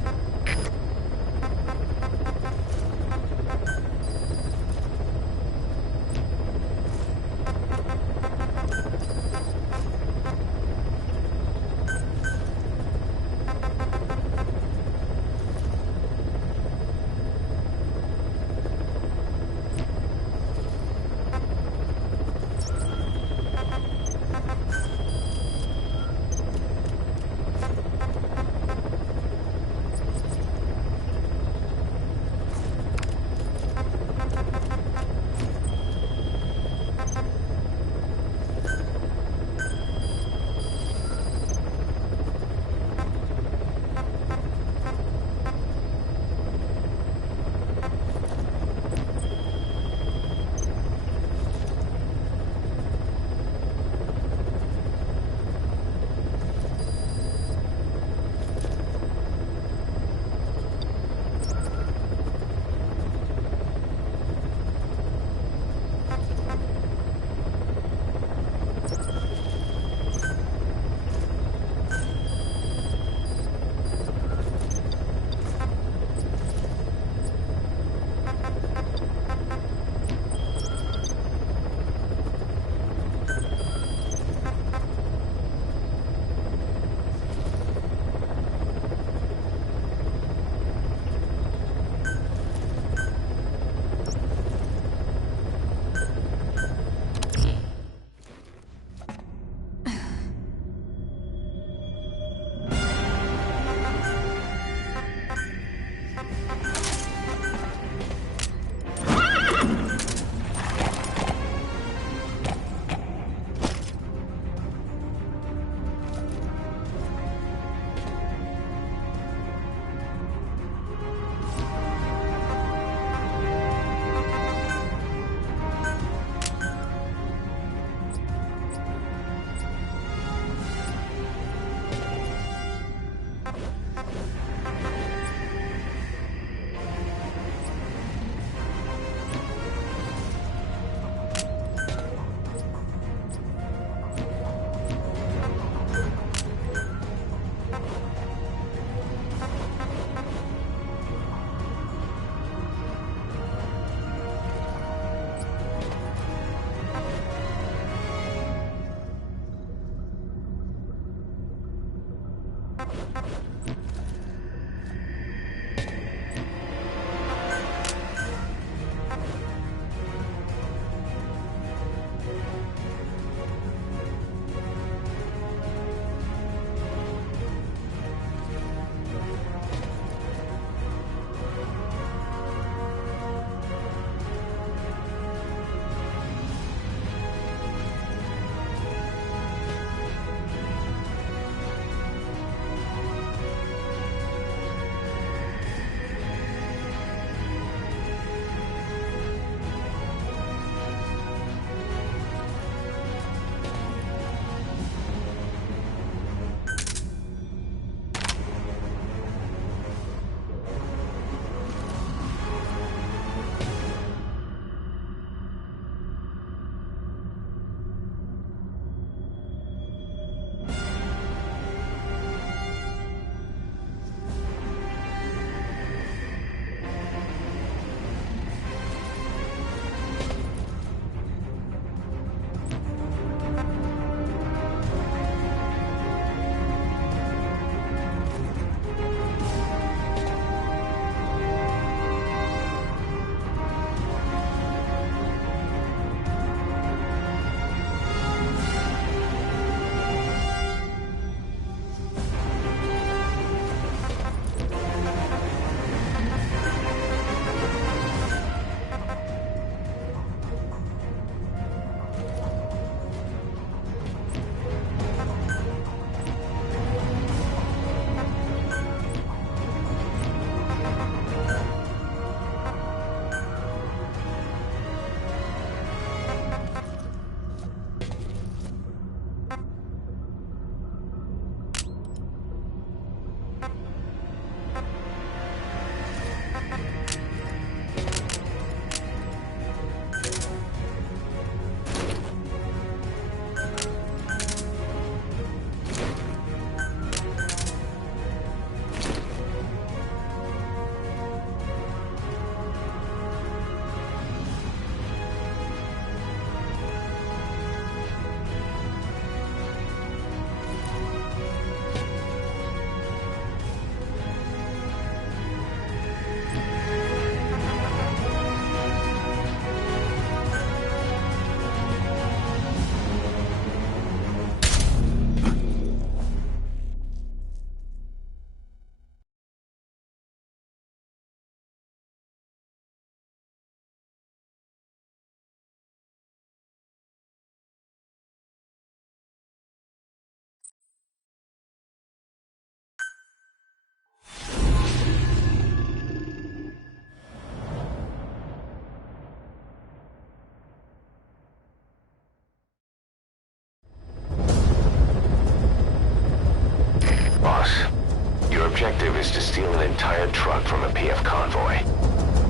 tired truck from a PF convoy.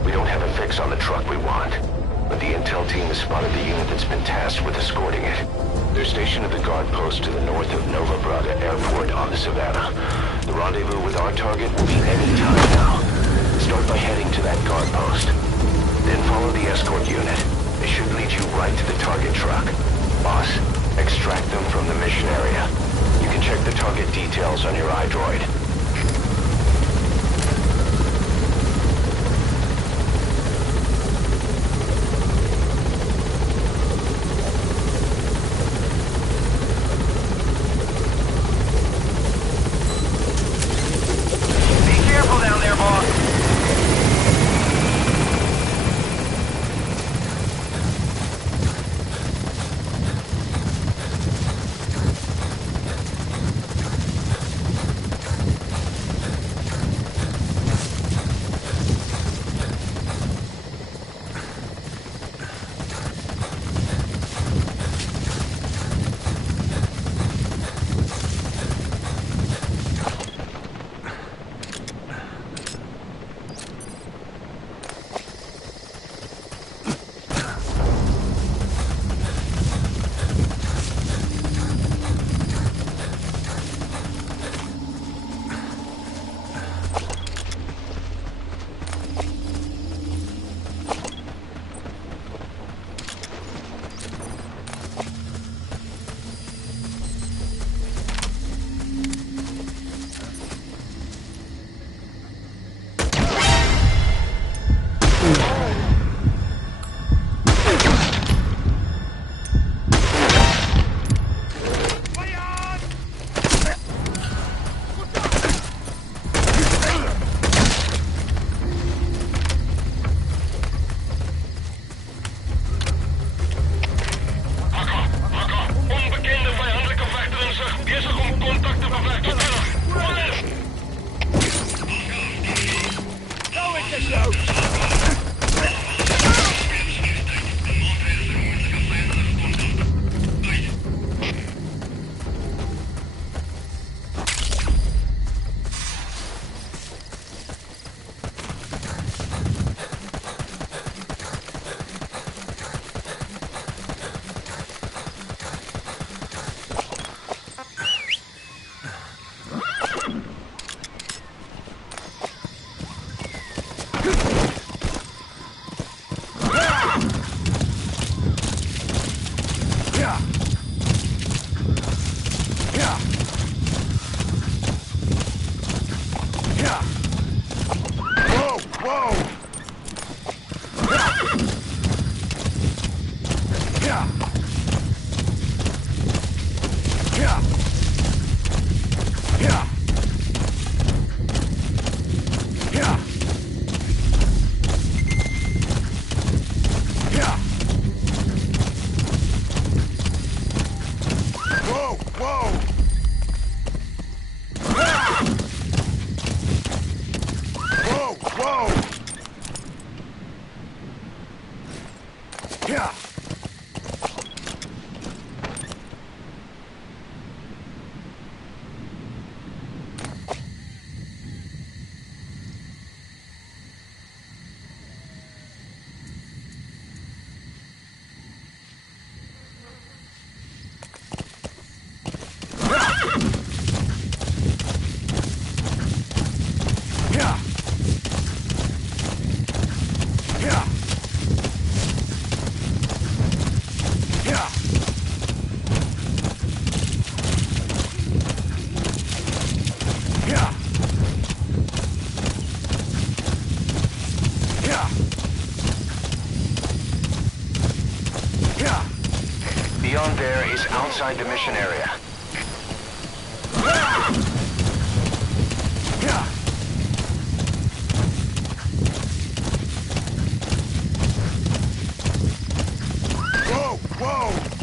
We don't have a fix on the truck we want, but the intel team has spotted the unit that's been tasked with escorting it. They're stationed at the guard post to the north of Nova Braga Airport on the Savannah. The rendezvous with our target will be any time now. Start by heading to that guard post. Then follow the escort unit. It should lead you right to the target truck. Boss, extract them from the mission area. You can check the target details on your iDroid. Beyond there is outside the mission area. Whoa! Whoa!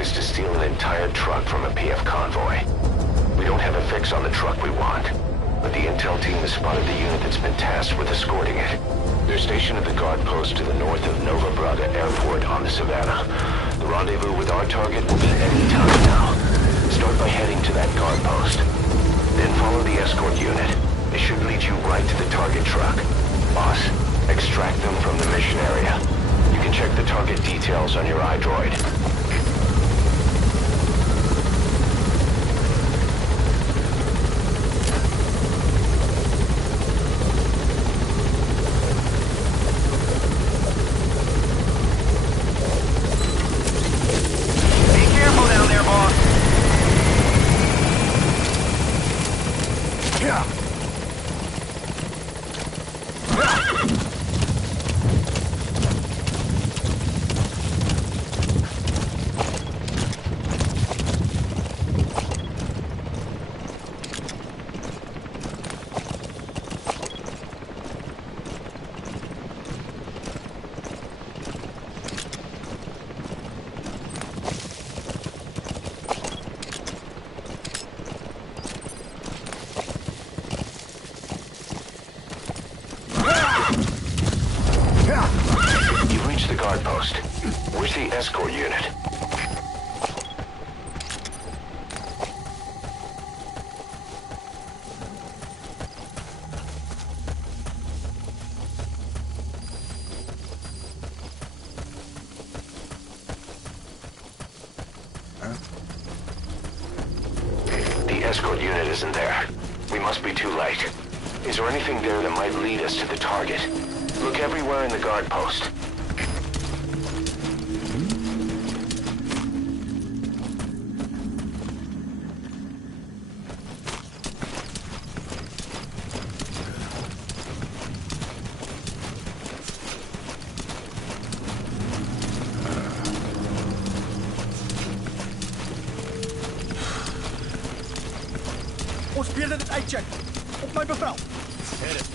is to steal an entire truck from a PF convoy. We don't have a fix on the truck we want, but the intel team has spotted the unit that's been tasked with escorting it. They're stationed at the guard post to the north of Nova Braga Airport on the Savannah. The rendezvous with our target will be any time now. Start by heading to that guard post. Then follow the escort unit. It should lead you right to the target truck. Boss, extract them from the mission area. You can check the target details on your iDroid. You've reached the guard post. Where's the escort unit? The escort unit isn't there. We must be too late. Is there anything there that might lead us to the target? Look everywhere in the guard post. Ons probeer dit uitcheck. Op my bevel. Het dit.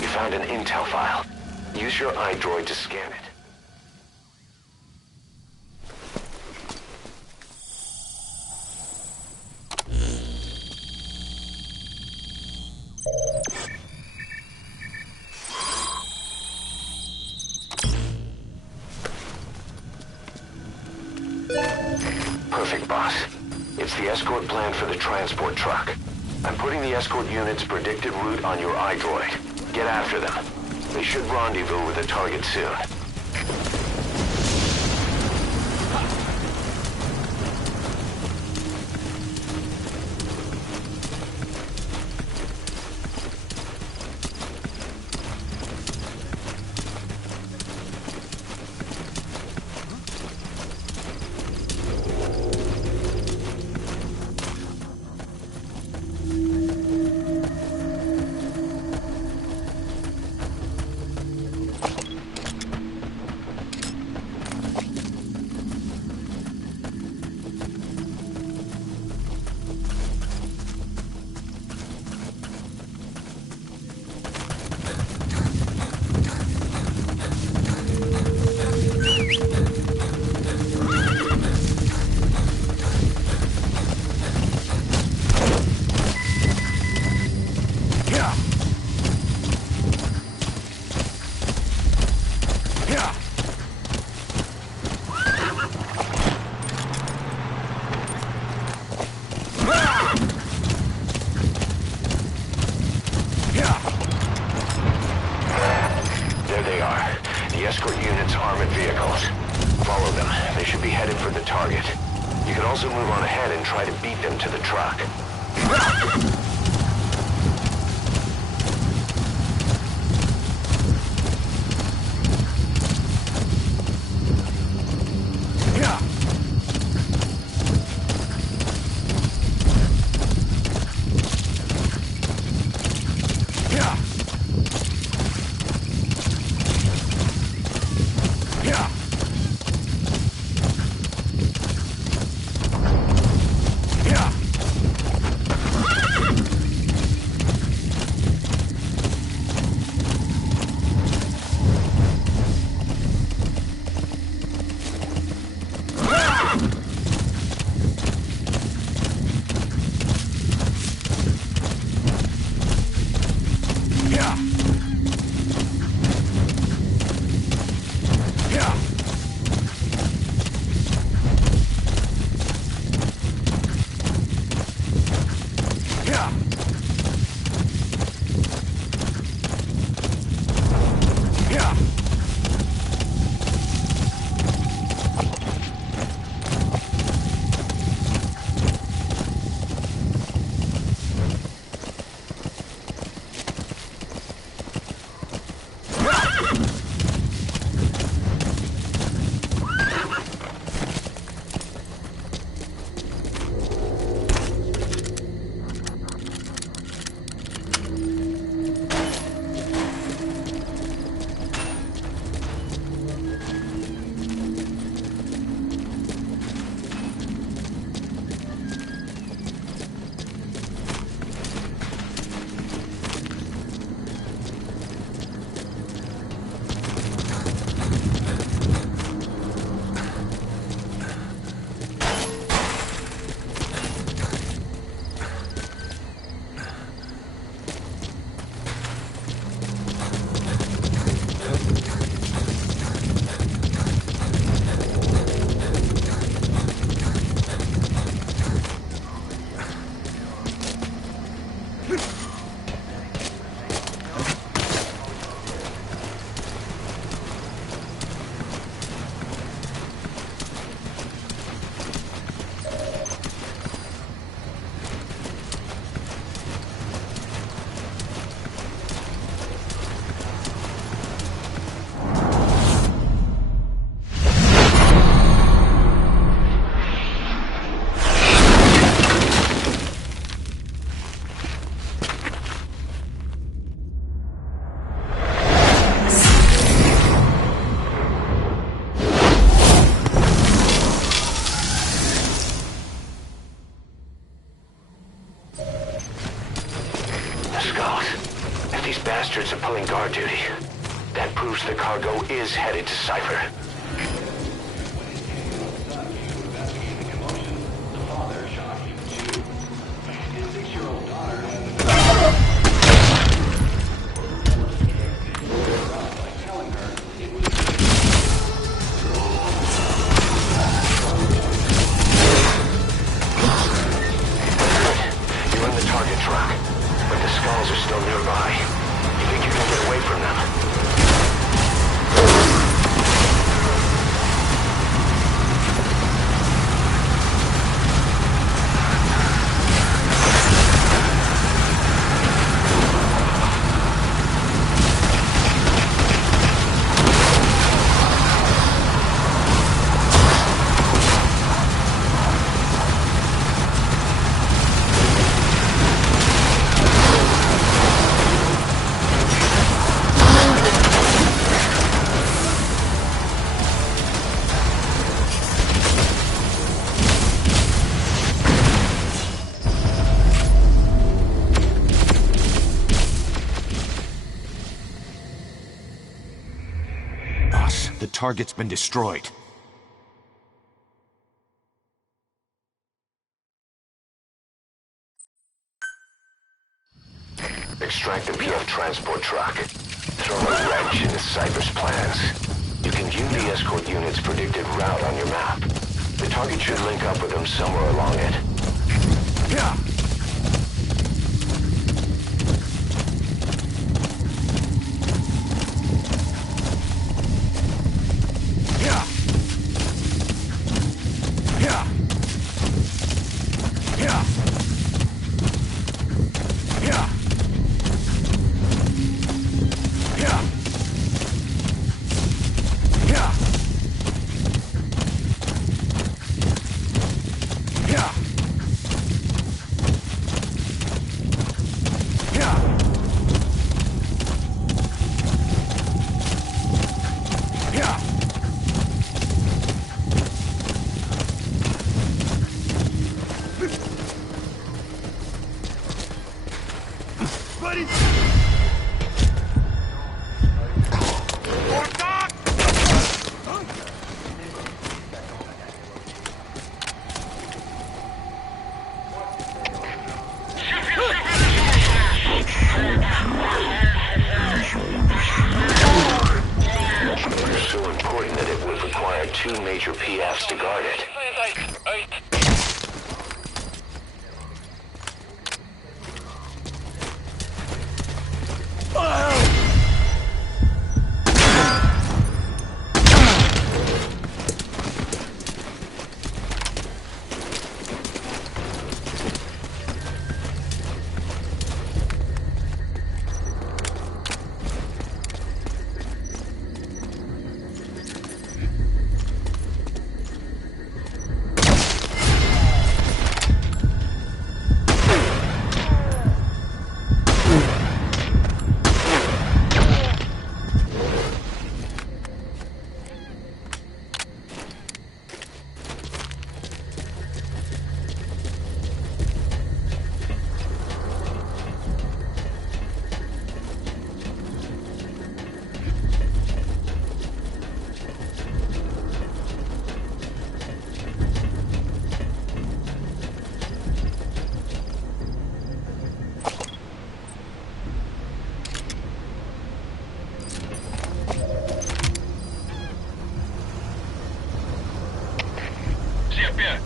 You found an intel file. Use your iDroid to scan it. Perfect, boss. It's the escort plan for the transport truck. I'm putting the escort unit's predicted route on your iDroid. Get after them. They should rendezvous with the target soon. escort units, armored vehicles. Follow them. They should be headed for the target. You can also move on ahead and try to beat them to the truck. bastards are pulling guard duty. That proves the cargo is headed to Cypher. The target's been destroyed. Extract the PF transport truck. Throw a wrench into Cypher's plans. You can view the escort unit's predicted route on your map. The target should link up with them somewhere along it. Yeah. Two major PFs to guard it.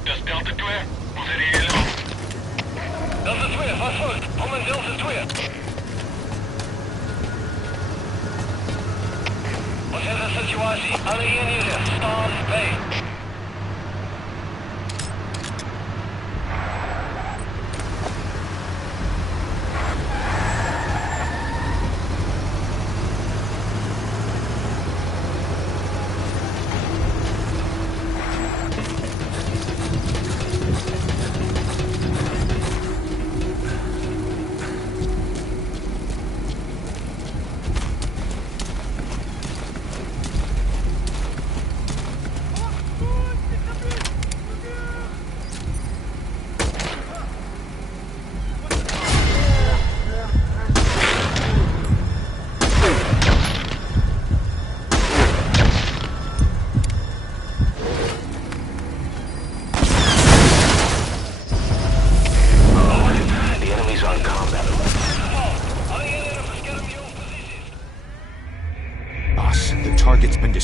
Das Delta 2, hoe zit hier helemaal? Delta 2, wat volgt? Kom in Delta 2. Wat is de situatie? Alle eenheden, stand bij.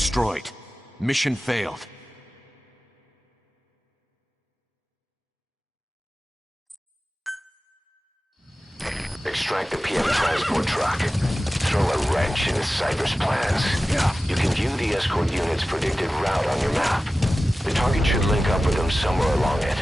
destroyed. Mission failed. Extract the PM transport truck. Throw a wrench into Cypher's plans. You can view the escort unit's predicted route on your map. The target should link up with them somewhere along it.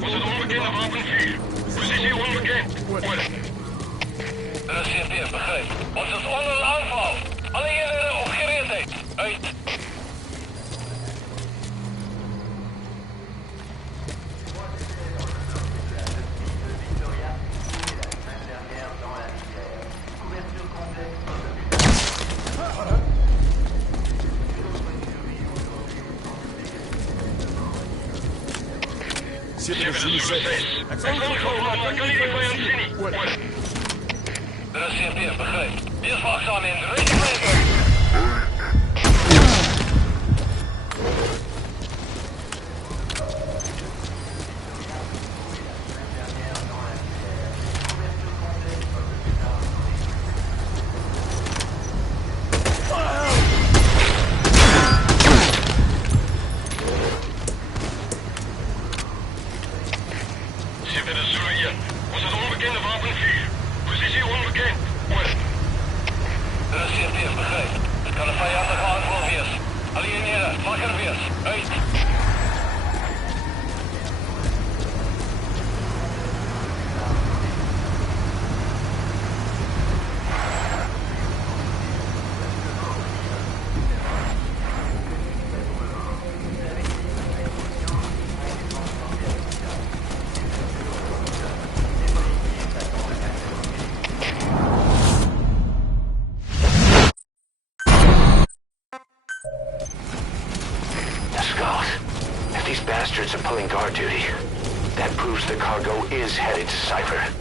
Was het onbekende wapenvuur? Positie onbekend. De CP begrijp. Ons is onder een aanval. Alle eenheden op gereedheid. Uit. Zulu 6. Ik zal komen, maar kan niet bij ons zien. De CP begrijp. Wees waakzaam in. Recht Bastards are pulling guard duty. That proves the cargo is headed to Cypher.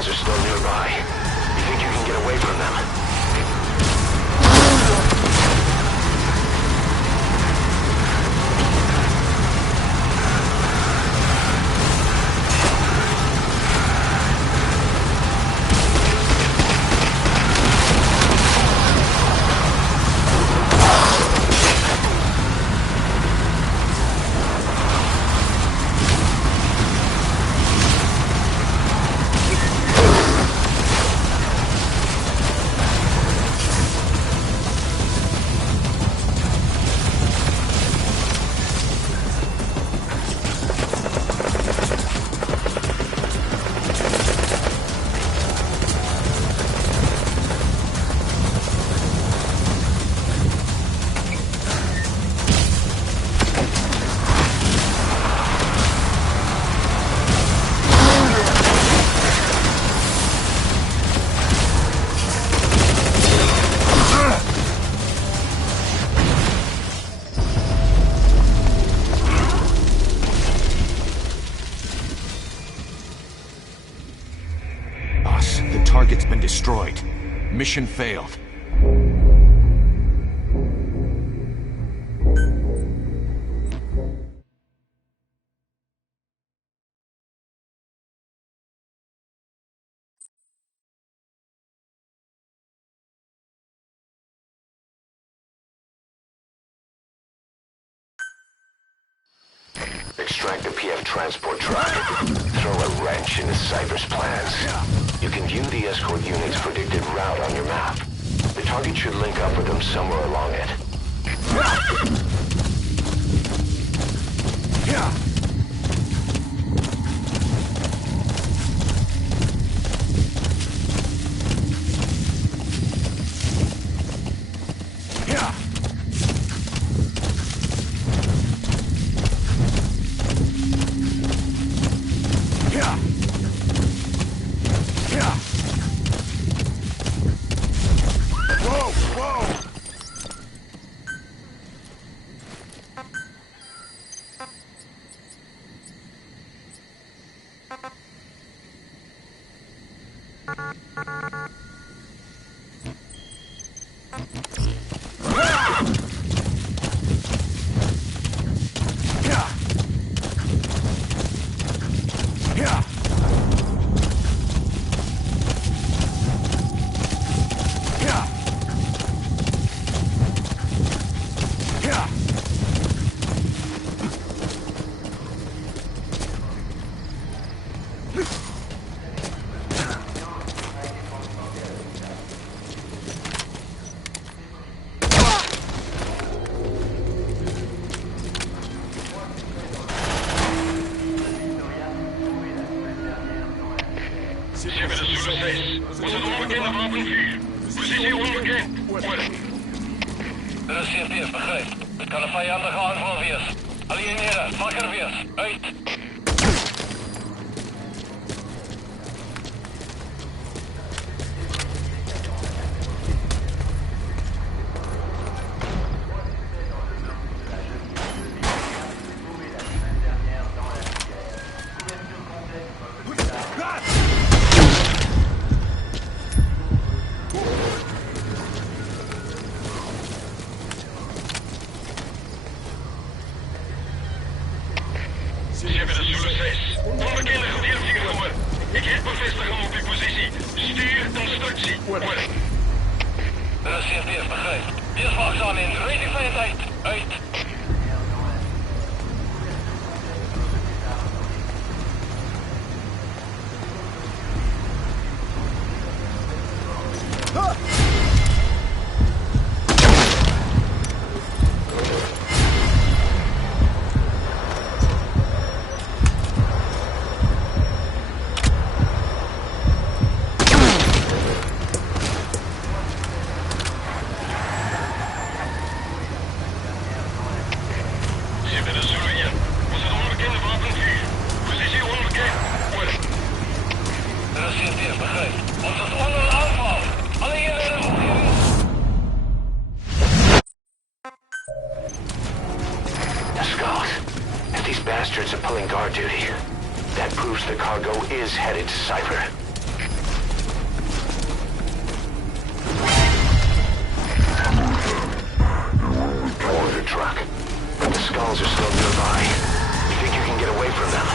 tunnels are still nearby. You think you can get away from them? Target's been destroyed. Mission failed. Extract the PF transport truck. Throw a wrench into Cypher's plans. You can view the escort unit's predicted route on your map. The target should link up with them somewhere along it. Was een onbekende wapenvuur. Positie onbekend. Er is CFD's, begrijp. Het kan een vijandige aanval wees. Alieneren, wakker wees. Uit. Onbekende gedeeld hier gehoord. Ik heb bevestiging op uw positie. Stuur instructie. Er is CFD's, begrijp. Eerst wachtzaam in. Ready veiligheid. Uit. Bastards are pulling guard duty. That proves the cargo is headed to Cypher. truck. The skulls are still nearby. You think you can get away from them?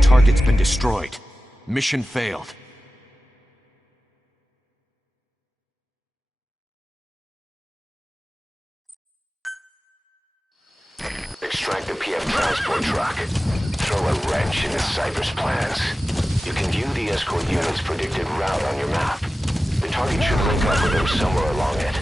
Target's been destroyed. Mission failed. Extract the PF transport truck. Throw a wrench into Cypher's plans. You can view the escort unit's predicted route on your map. The target should link up with them somewhere along it.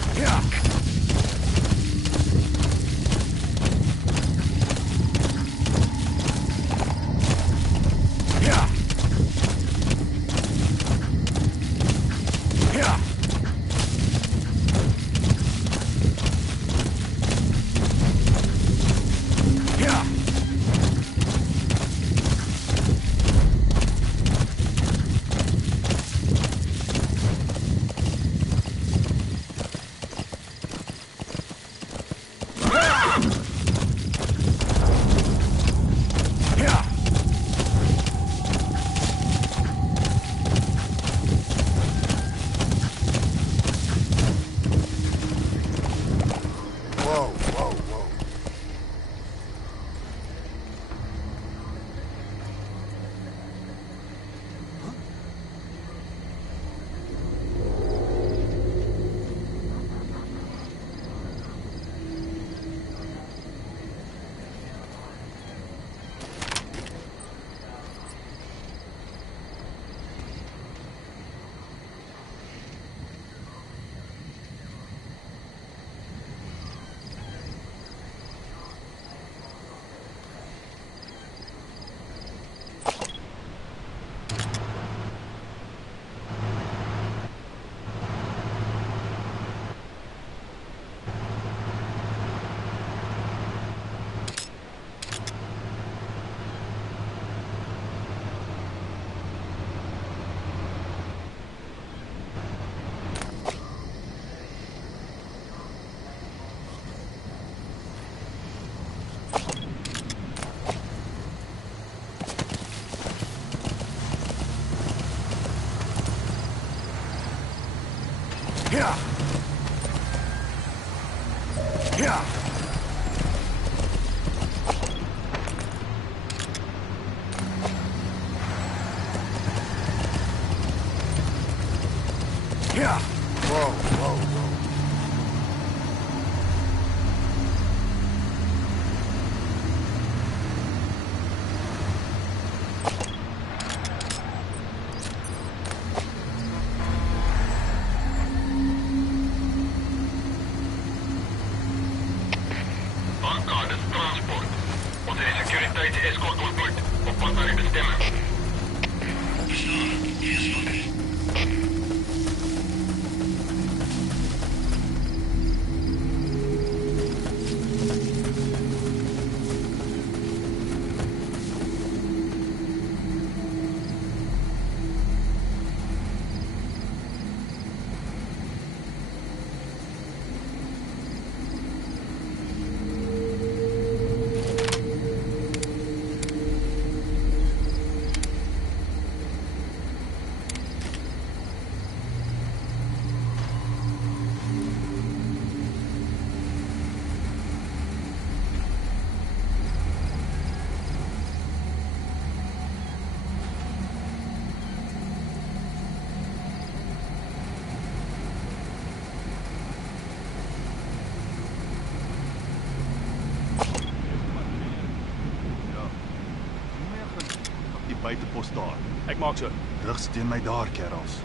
Buitepos daar. Ek maak so. Rug steun my daar, kerels.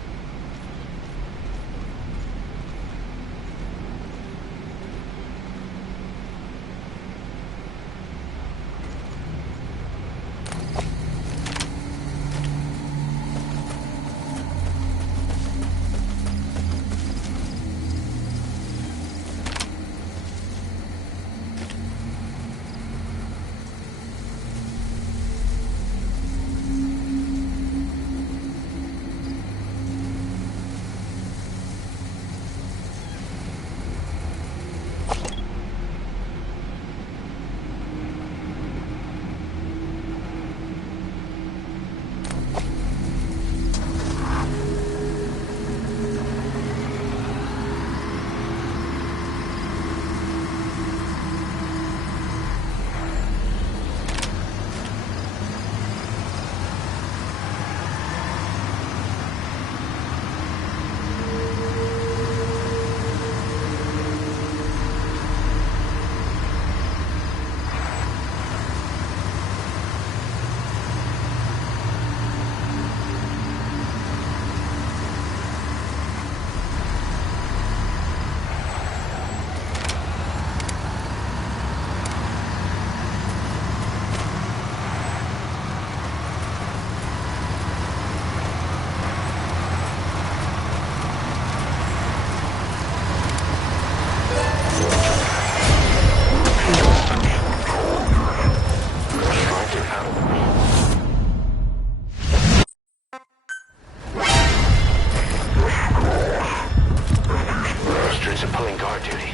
pulling guard duty.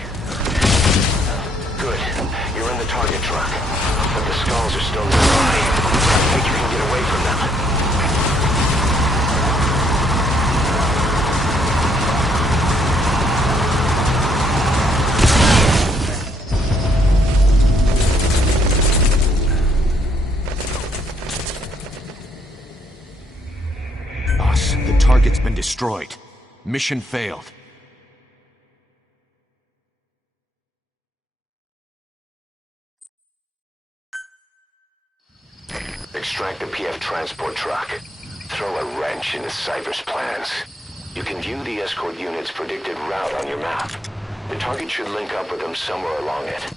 Good. You're in the target truck. But the skulls are still nearby. I think you can get away from them. Boss, the target's been destroyed. Mission failed. Extract the PF transport truck. Throw a wrench into Cypher's plans. You can view the escort unit's predicted route on your map. The target should link up with them somewhere along it.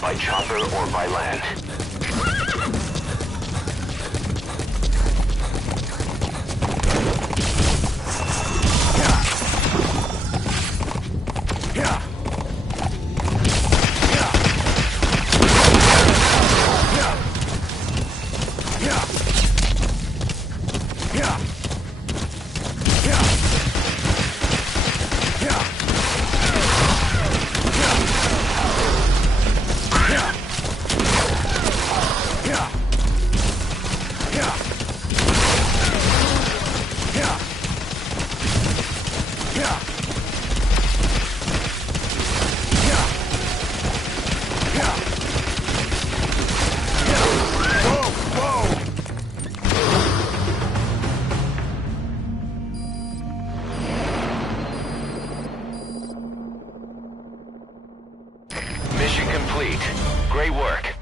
By chopper or by land. Mission complete. Great work.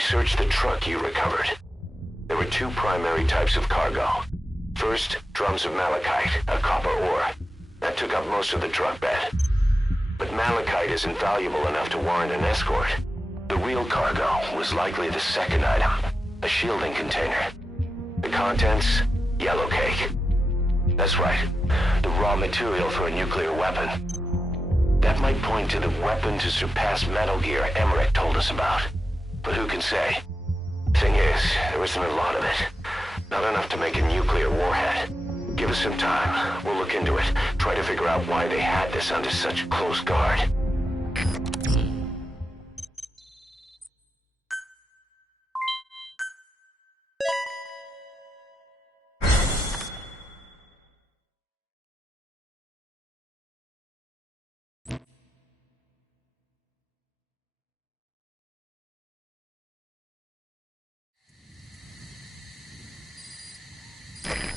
Search the truck you recovered. There were two primary types of cargo. First, drums of malachite, a copper ore. That took up most of the truck bed. But malachite isn't valuable enough to warrant an escort. The real cargo was likely the second item, a shielding container. The contents, yellow cake. That's right, the raw material for a nuclear weapon. That might point to the weapon to surpass Metal Gear Emmerich told us about. But who can say? Thing is, there isn't a lot of it. Not enough to make a nuclear warhead. Give us some time. We'll look into it. Try to figure out why they had this under such close guard.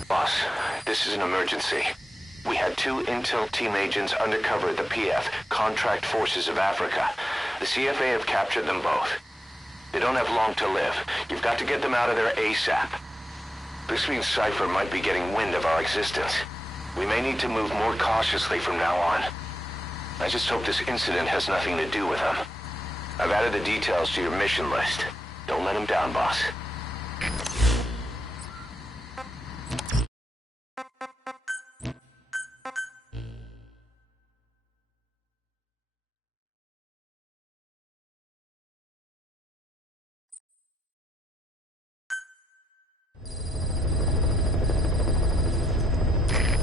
Boss, this is an emergency. We had 2 intel team agents undercover at the PF, Contract Forces of Africa. The CFA have captured them both. They don't have long to live. You've got to get them out of there ASAP. This means Cypher might be getting wind of our existence. We may need to move more cautiously from now on. I just hope this incident has nothing to do with them. I've added the details to your mission list. Don't let them down, boss.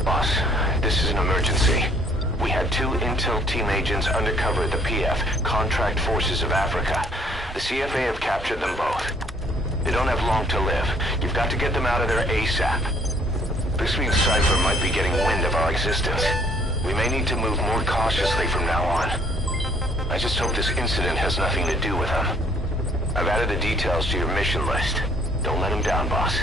Boss, this is an emergency. We had 2 intel team agents undercover at the PF, Contract Forces of Africa. The CFA have captured them both. They don't have long to live. You've got to get them out of there ASAP. This means Cypher might be getting wind of our existence. We may need to move more cautiously from now on. I just hope this incident has nothing to do with them. I've added the details to your mission list. Don't let them down, boss.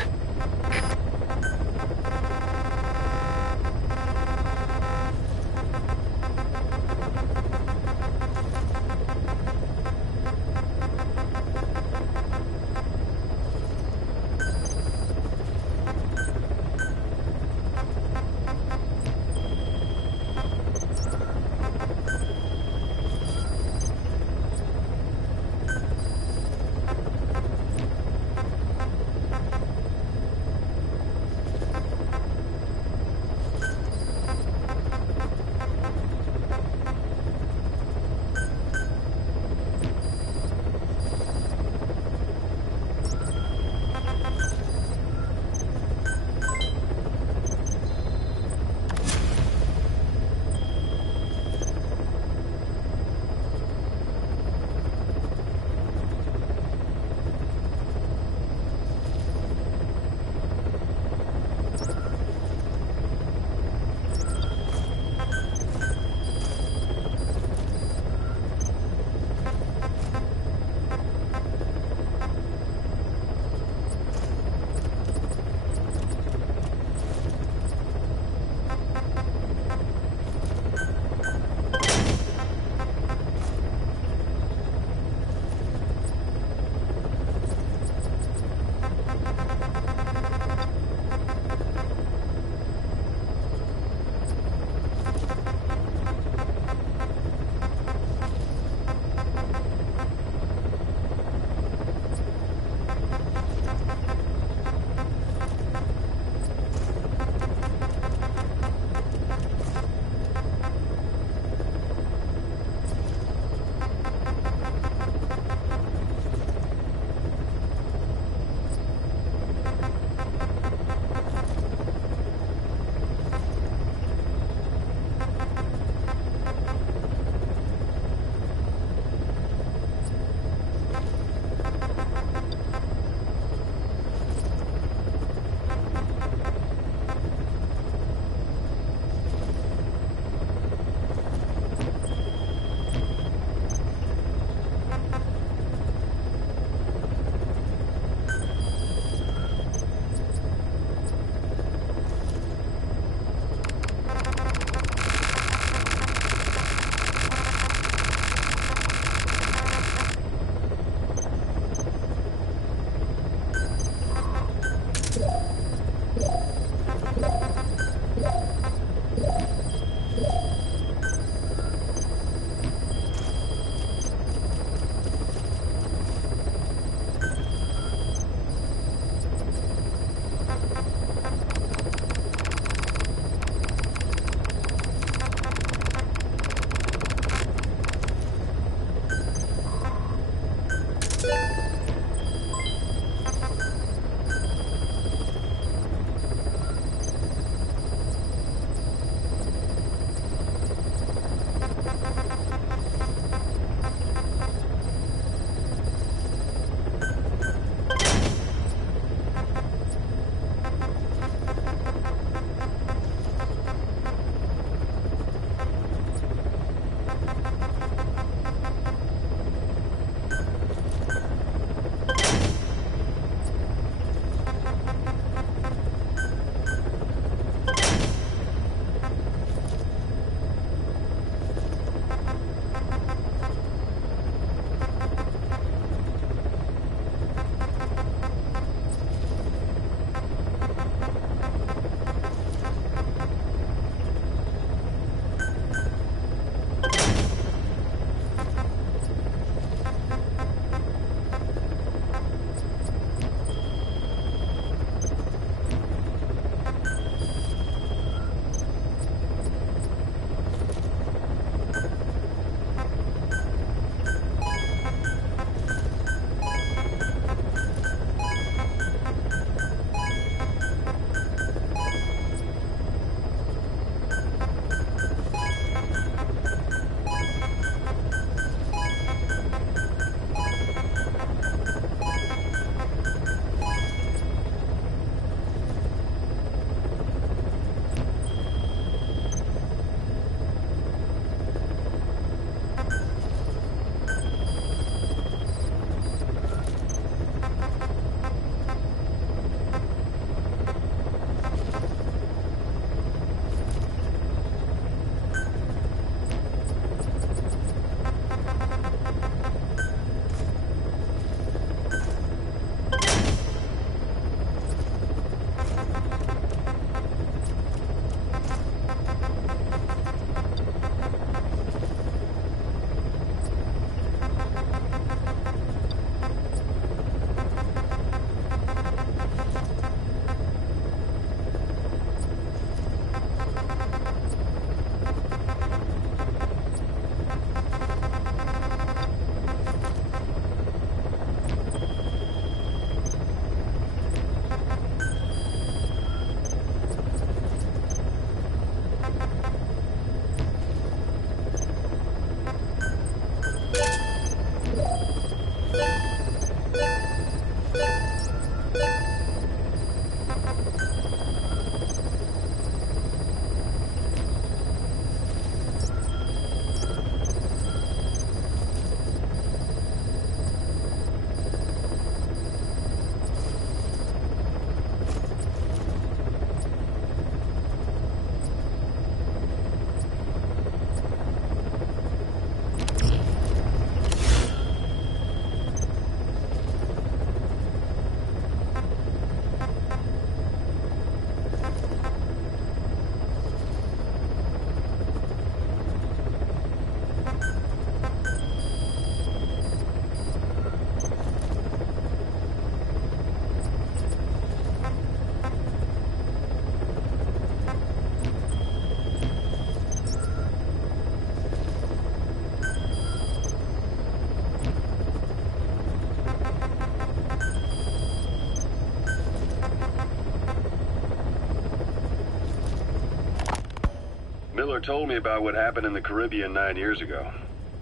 Miller told me about what happened in the Caribbean 9 years ago.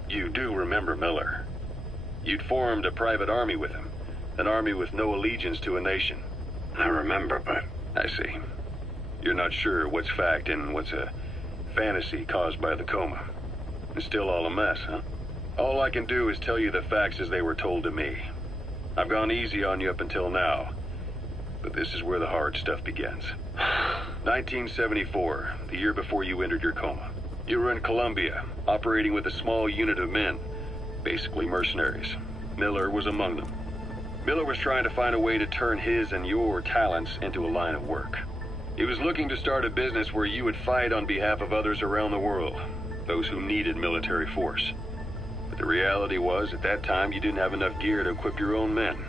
You do remember Miller. You'd formed a private army with him. An army with no allegiance to a nation. I remember, but... I see. You're not sure what's fact and what's a fantasy caused by the coma. It's still all a mess, huh? All I can do is tell you the facts as they were told to me. I've gone easy on you up until now, but this is where the hard stuff begins. 1974, the year before you entered your coma. You were in Colombia, operating with a small unit of men, basically mercenaries. Miller was among them. Miller was trying to find a way to turn his and your talents into a line of work. He was looking to start a business where you would fight on behalf of others around the world, those who needed military force. But the reality was, at that time, you didn't have enough gear to equip your own men.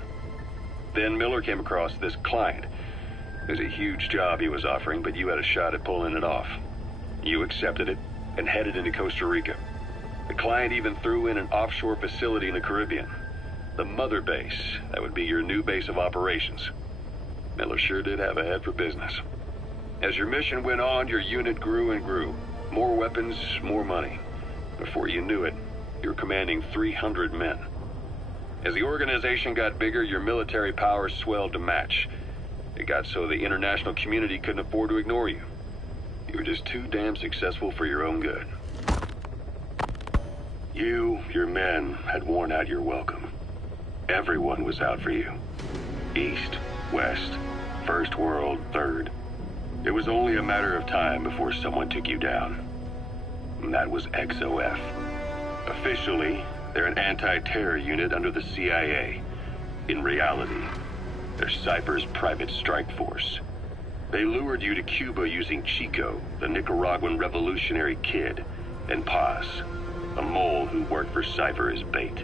Then Miller came across this client. It was a huge job he was offering, but you had a shot at pulling it off. You accepted it and headed into Costa Rica. The client even threw in an offshore facility in the Caribbean. The mother base, that would be your new base of operations. Miller sure did have a head for business. As your mission went on, your unit grew and grew. More weapons, more money. Before you knew it, you were commanding 300 men. As the organization got bigger, your military powers swelled to match. It got so the international community couldn't afford to ignore you. You were just too damn successful for your own good. You, your men, had worn out your welcome. Everyone was out for you. East, West, First World, Third. It was only a matter of time before someone took you down. And that was XOF. Officially, they're an anti-terror unit under the CIA. In reality, they're Cypher's private strike force. They lured you to Cuba using Chico, the Nicaraguan revolutionary kid, and Paz, a mole who worked for Cypher as bait.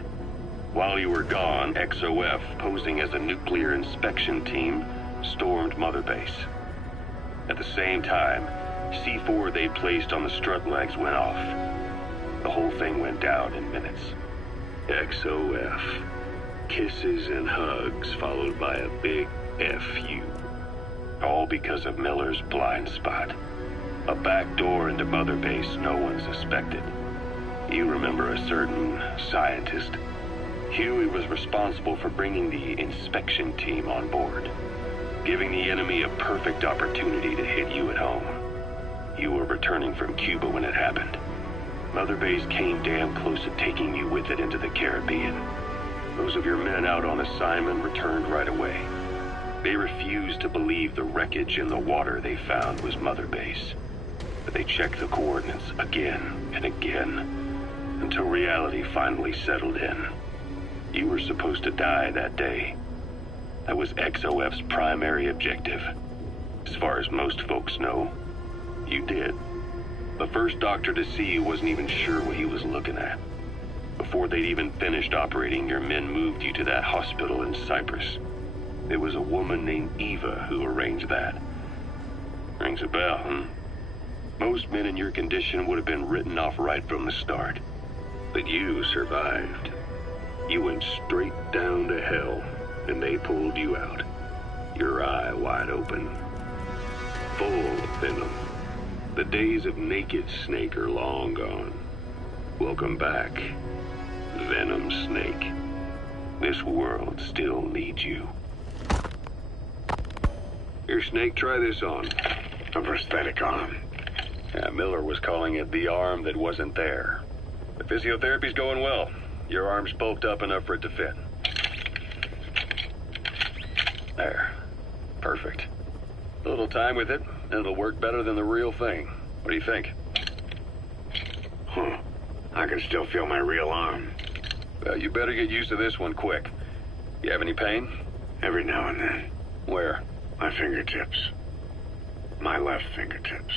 While you were gone, XOF, posing as a nuclear inspection team, stormed Mother Base. At the same time, C4 they'd placed on the strut legs went off. The whole thing went down in minutes. XOF. Kisses and hugs followed by a big FU. All because of Miller's blind spot. A back door into Mother Base no one suspected. You remember a certain scientist? Huey was responsible for bringing the inspection team on board, giving the enemy a perfect opportunity to hit you at home. You were returning from Cuba when it happened. Mother Base came damn close to taking you with it into the Caribbean. Those of your men out on assignment returned right away. They refused to believe the wreckage in the water they found was Mother Base. But they checked the coordinates again and again, until reality finally settled in. You were supposed to die that day. That was XOF's primary objective. As far as most folks know, you did. The first doctor to see you wasn't even sure what he was looking at. Before they'd even finished operating, your men moved you to that hospital in Cyprus. There was a woman named Eva who arranged that. Rings a bell, huh? Most men in your condition would have been written off right from the start. But you survived. You went straight down to hell, and they pulled you out. Your eye wide open. Full of venom. The days of naked Snake are long gone. Welcome back, Venom Snake. This world still needs you. Here, Snake, try this on. A prosthetic arm. Yeah, Miller was calling it the arm that wasn't there. The physiotherapy's going well. Your arm's bulked up enough for it to fit. There. Perfect. A little time with it, and it'll work better than the real thing. What do you think? I can still feel my real arm. Well, you better get used to this one quick. You have any pain? Every now and then. Where? My fingertips. My left fingertips.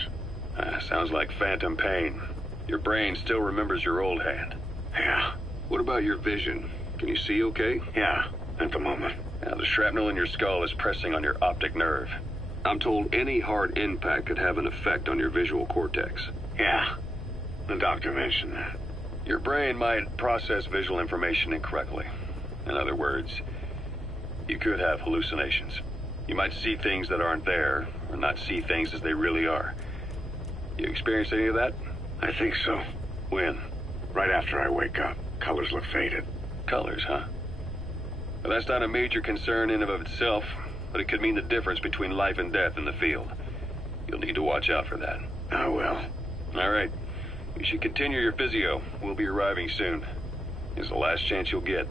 Sounds like phantom pain. Your brain still remembers your old hand. Yeah. What about your vision? Can you see okay? Yeah, at the moment. Now, the shrapnel in your skull is pressing on your optic nerve. I'm told any hard impact could have an effect on your visual cortex. Yeah, the doctor mentioned that. Your brain might process visual information incorrectly. In other words, you could have hallucinations. You might see things that aren't there, or not see things as they really are. You experienced any of that? I think so. When? Right after I wake up. Colors look faded. Colors, huh? Well, that's not a major concern in and of itself, but it could mean the difference between life and death in the field. You'll need to watch out for that. I will. All right. You should continue your physio. We'll be arriving soon. It's the last chance you'll get.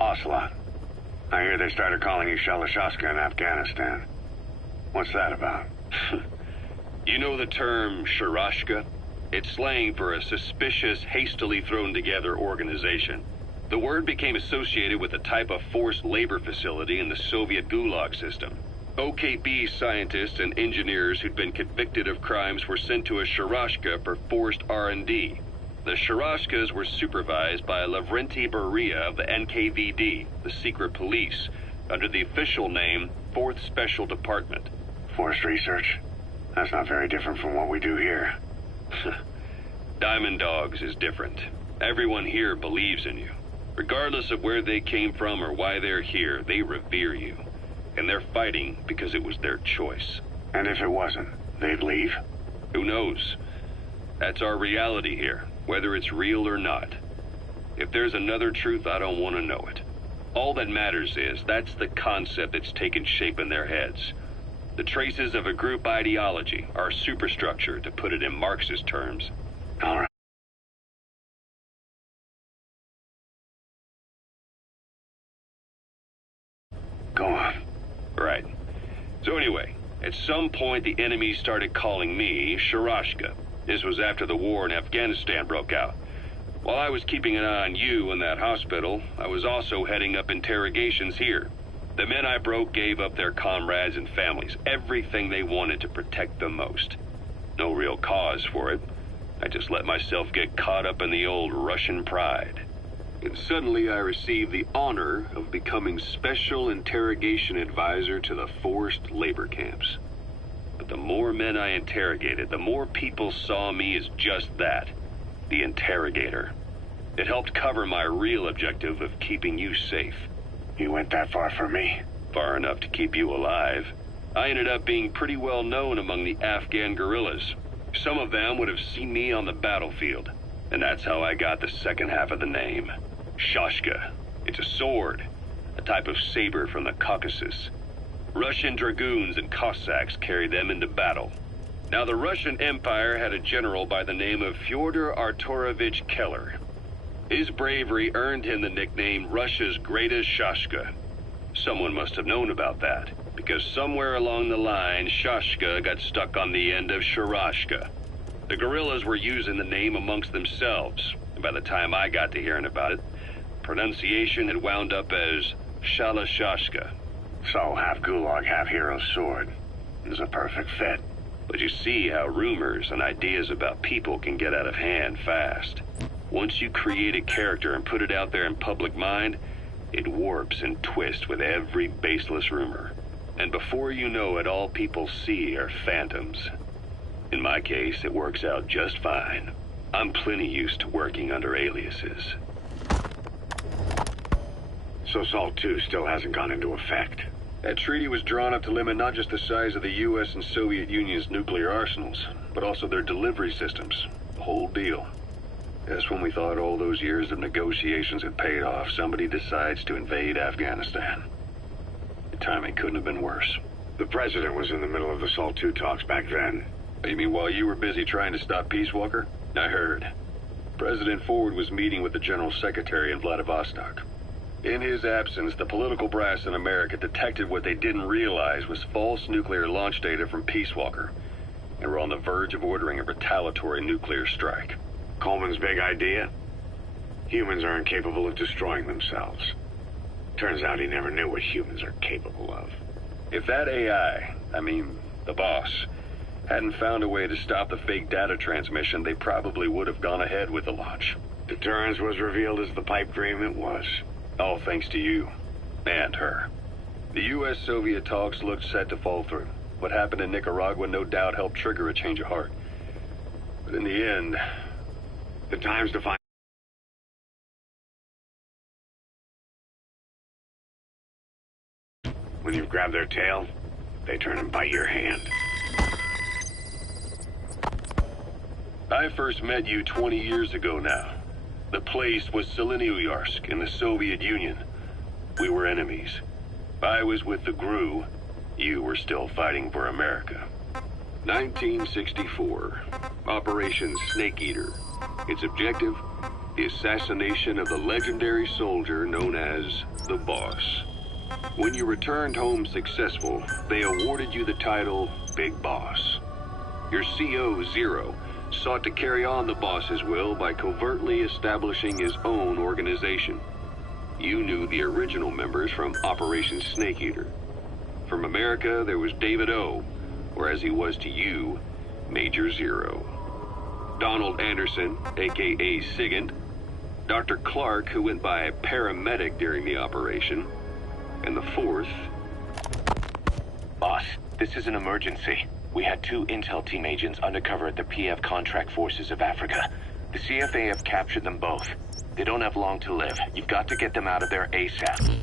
Ocelot. I hear they started calling you Shalashaska in Afghanistan. What's that about? You know the term Sharashka? It's slang for a suspicious, hastily thrown together organization. The word became associated with a type of forced labor facility in the Soviet Gulag system. OKB scientists and engineers who'd been convicted of crimes were sent to a Sharashka for forced R&D. The Sharashkas were supervised by Lavrenti Beria of the NKVD, the secret police, under the official name 4th Special Department. Forced research? That's not very different from what we do here. Diamond Dogs is different. Everyone here believes in you. Regardless of where they came from or why they're here, they revere you. And they're fighting because it was their choice. And if it wasn't, they'd leave? Who knows? That's our reality here, whether it's real or not. If there's another truth, I don't want to know it. All that matters is that's the concept that's taken shape in their heads. The traces of a group ideology, our superstructure, to put it in Marxist terms. All right. Go on. Right. So anyway, at some point the enemy started calling me Sharashka. This was after the war in Afghanistan broke out. While I was keeping an eye on you in that hospital, I was also heading up interrogations here. The men I broke gave up their comrades and families, everything they wanted to protect them most. No real cause for it. I just let myself get caught up in the old Russian pride. And suddenly I received the honor of becoming Special Interrogation Advisor to the forced labor camps. But the more men I interrogated, the more people saw me as just that, the interrogator. It helped cover my real objective of keeping you safe. You went that far for me? Far enough to keep you alive. I ended up being pretty well known among the Afghan guerrillas. Some of them would have seen me on the battlefield. And that's how I got the second half of the name. Shashka. It's a sword, a type of saber from the Caucasus. Russian dragoons and Cossacks carried them into battle. Now, the Russian Empire had a general by the name of Fyodor Arturovich Keller. His bravery earned him the nickname Russia's Greatest Shashka. Someone must have known about that, because somewhere along the line, Shashka got stuck on the end of Sharashka. The guerrillas were using the name amongst themselves, and by the time I got to hearing about it, pronunciation had wound up as Shalashashka. So, half gulag, half hero sword. Is a perfect fit. But you see how rumors and ideas about people can get out of hand fast. Once you create a character and put it out there in public mind, it warps and twists with every baseless rumor. And before you know it, all people see are phantoms. In my case, it works out just fine. I'm plenty used to working under aliases. So SALT II still hasn't gone into effect. That treaty was drawn up to limit not just the size of the U.S. and Soviet Union's nuclear arsenals, but also their delivery systems. The whole deal. That's when we thought all those years of negotiations had paid off. Somebody decides to invade Afghanistan. The timing couldn't have been worse. The president was in the middle of the SALT II talks back then. You mean while you were busy trying to stop Peace Walker? I heard. President Ford was meeting with the General Secretary in Vladivostok. In his absence, the political brass in America detected what they didn't realize was false nuclear launch data from Peace Walker. They were on the verge of ordering a retaliatory nuclear strike. Coleman's big idea? Humans are incapable of destroying themselves. Turns out he never knew what humans are capable of. If that AI, the boss, hadn't found a way to stop the fake data transmission, they probably would have gone ahead with the launch. Deterrence was revealed as the pipe dream it was. All thanks to you. And her. The U.S.-Soviet talks looked set to fall through. What happened in Nicaragua no doubt helped trigger a change of heart. But in the end, the time's to find... When you've grabbed their tail, they turn and bite your hand. I first met you 20 years ago now. The place was Selenouyarsk in the Soviet Union. We were enemies. I was with the GRU. You were still fighting for America. 1964. Operation Snake Eater. Its objective? The assassination of the legendary soldier known as the Boss. When you returned home successful, they awarded you the title Big Boss. Your CO, Zero, sought to carry on the boss's will by covertly establishing his own organization. You knew the original members from Operation Snake Eater. From America, there was David O, or as he was to you, Major Zero. Donald Anderson, a.k.a. Sigint. Dr. Clark, who went by paramedic during the operation. And the fourth... Boss, this is an emergency. We had 2 intel team agents undercover at the PF Contract Forces of Africa. The CFA have captured them both. They don't have long to live. You've got to get them out of there ASAP.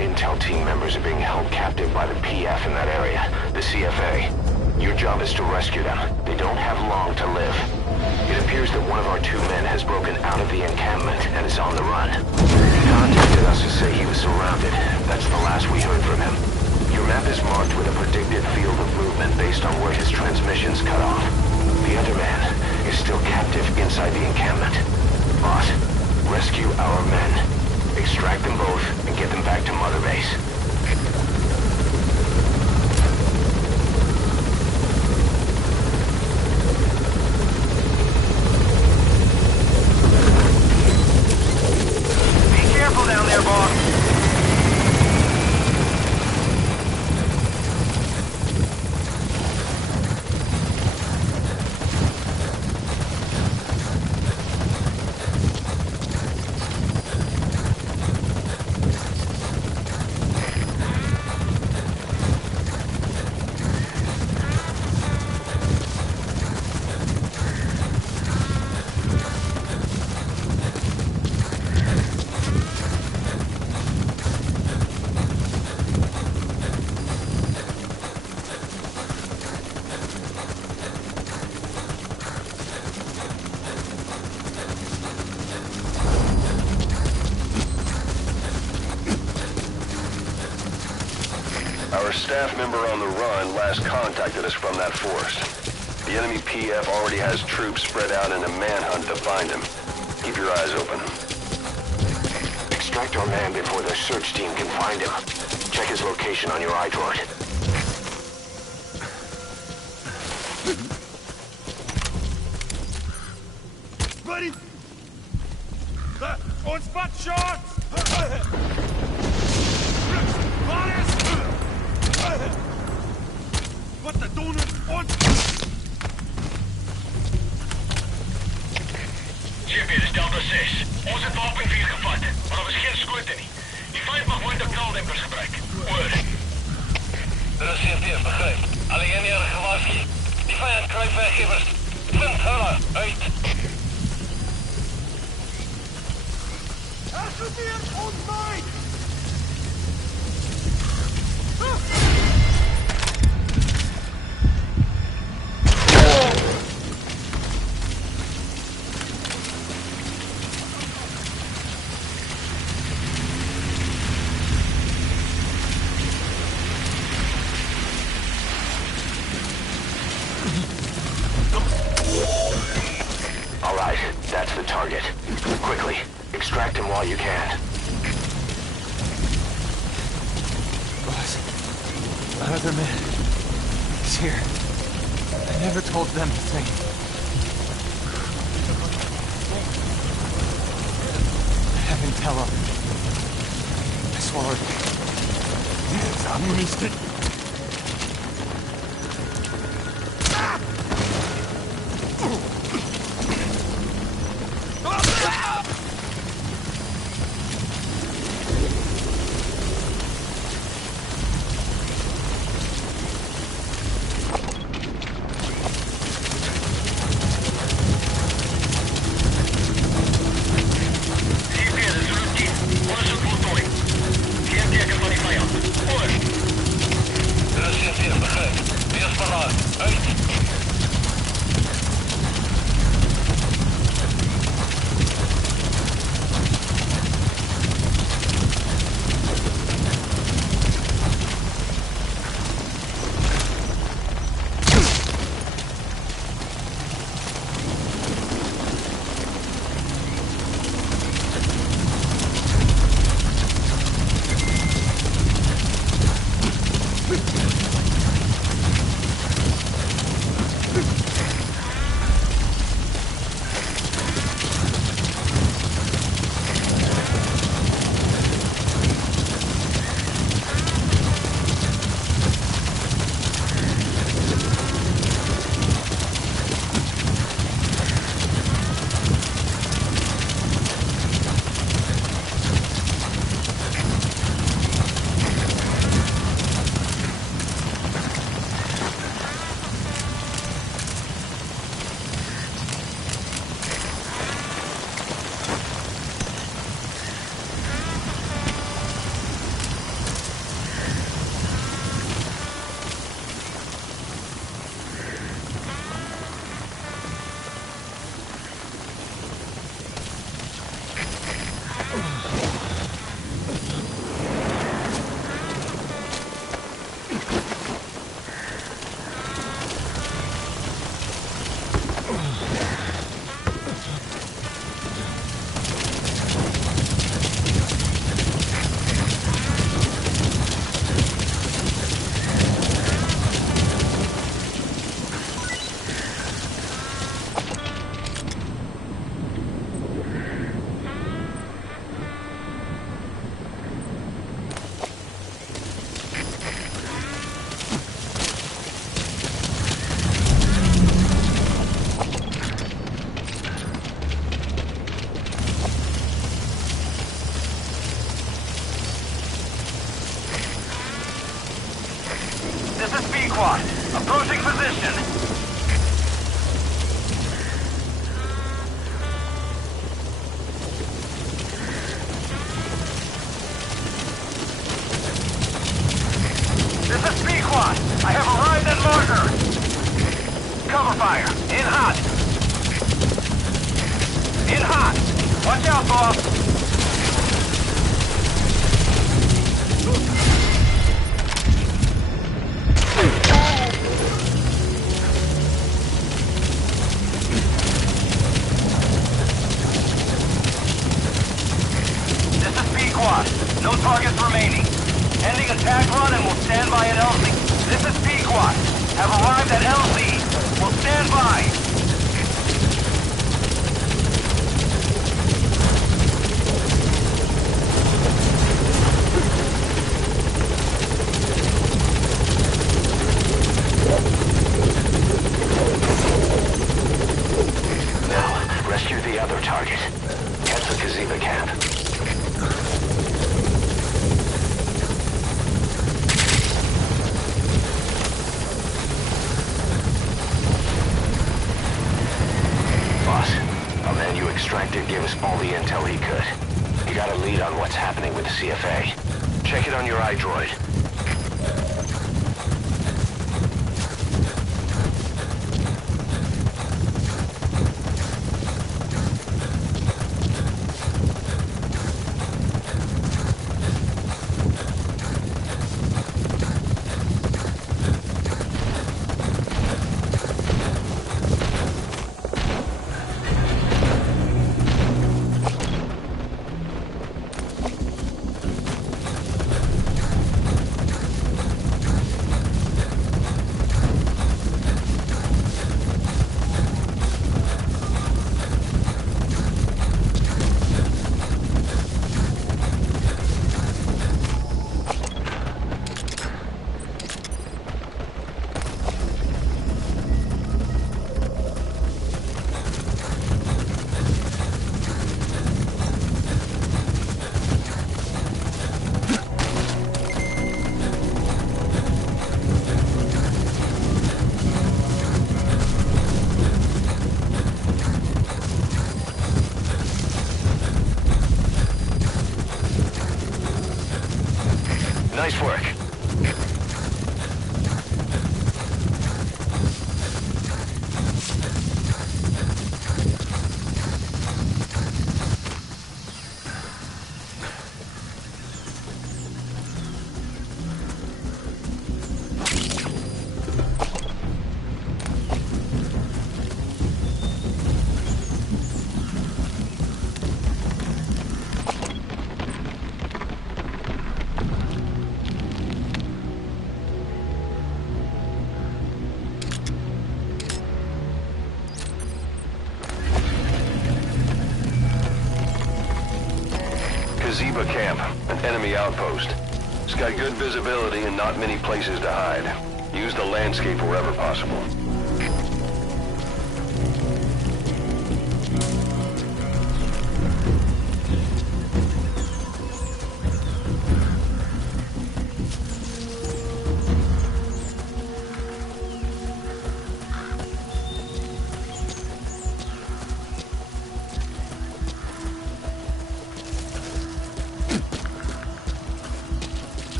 intel team members are being held captive by the PF in that area, the CFA. Your job is to rescue them. They don't have long to live. It appears that one of our 2 men has broken out of the encampment and is on the run. He contacted us to say he was surrounded. That's the last we heard from him. Your map is marked with a predicted field of movement based on where his transmissions cut off. The other man is still captive inside the encampment. Boss, rescue our men. Extract them both and get them back to Mother Base. Be careful down there, boss. Our staff member on the run last contacted us from that force. The enemy PF already has troops spread out in a manhunt to find him. Keep your eyes open. Extract our man before the search team can find him. Check his location on your iDroid. Ready? On spot shots! Wat te doen on... Chip, dit is Delta 6. Ons het wapen 4 gevat, maar er was geen skote nie. Die vyand mag moontlik knaldempers gebruik. Oor. Dit is CFF, begryp. Alleen hier gewaarsku. Die vyand kruip weggewers. Vind hulle uit. Associeer ons my! All right, that's the target. Quickly, extract him while you can. Boss, my other man is here. I never told them a thing. I have intel on him. I swallowed it. Yes, I'm missed it. squad. Approaching position. This is B-Quad. I have arrived at marker. Cover fire. In hot. In hot. Watch out, boss. This is B-Quad. No targets remaining. Ending attack run and we'll stand by at LZ. This is P-Quad. Have arrived at LZ. We'll stand by. Now, rescue the other target. Head to Kaziba camp. Extracted gave us all the intel he could. You got a lead on what's happening with the CFA. Check it on your iDroid. Nice work. Kaziba camp, an enemy outpost. It's got good visibility and not many places to hide. Use the landscape wherever possible.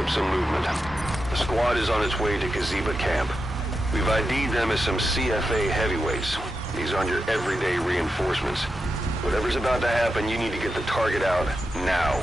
up some movement. The squad is on its way to Kaziba camp. We've ID'd them as some CFA heavyweights. These aren't your everyday reinforcements. Whatever's about to happen, you need to get the target out now.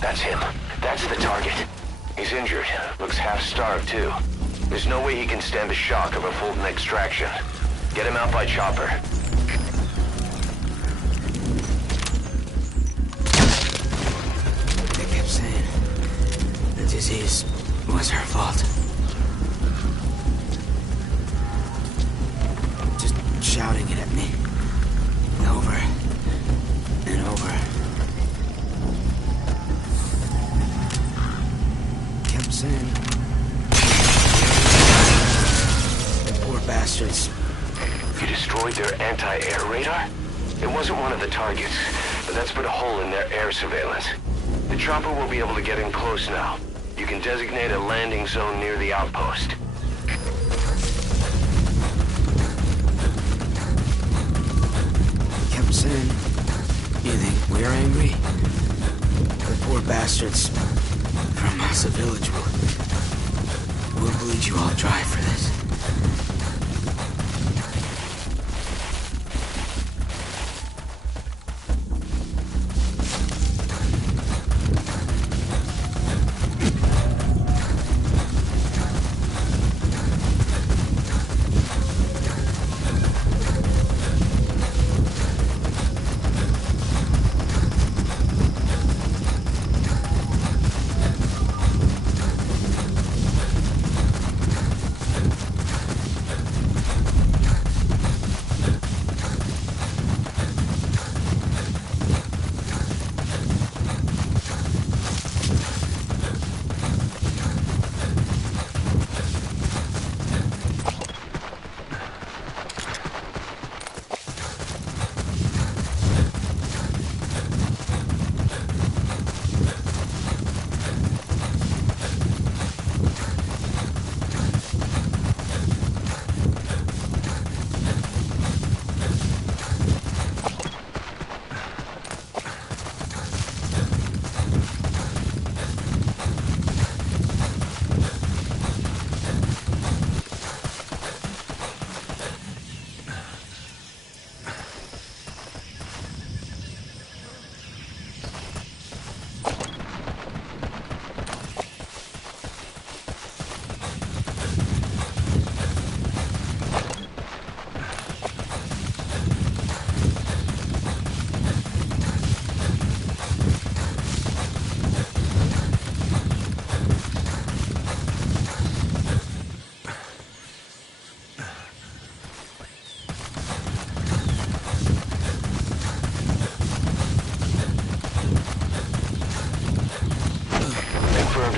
That's him. That's the target. He's injured. Looks half-starved, too. There's no way he can stand the shock of a Fulton extraction. Get him out by chopper. They kept saying the disease was her fault. Just shouting it at me. Over and over. Kept saying... The poor bastards. You destroyed their anti-air radar? It wasn't one of the targets, but that's put a hole in their air surveillance. The chopper will be able to get in close now. You can designate a landing zone near the outpost. Kept saying, you think we're angry? The poor bastards from Massa Village will bleed you all dry for this.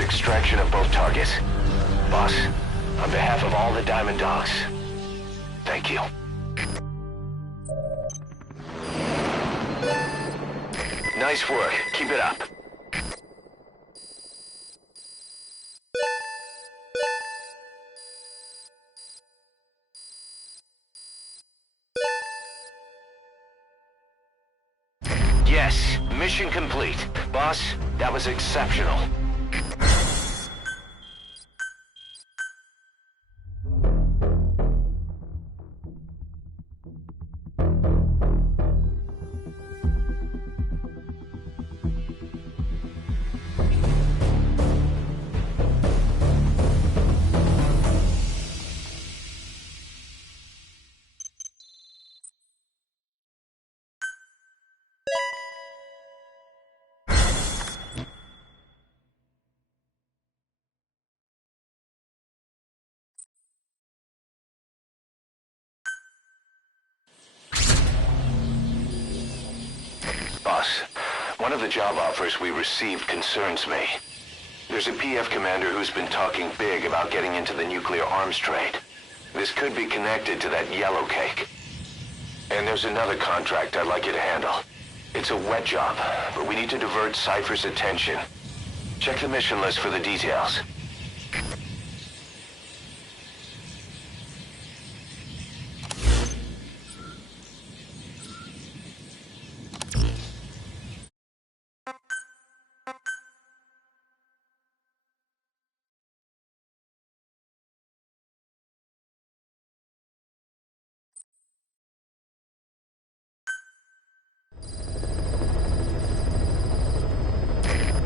Extraction of both targets. Boss, on behalf of all the Diamond Dogs, thank you. Nice work. Keep it up. Yes, mission complete. Boss, that was exceptional. One of the job offers we received concerns me. There's a PF commander who's been talking big about getting into the nuclear arms trade. This could be connected to that yellow cake. And there's another contract I'd like you to handle. It's a wet job, but we need to divert Cypher's attention. Check the mission list for the details.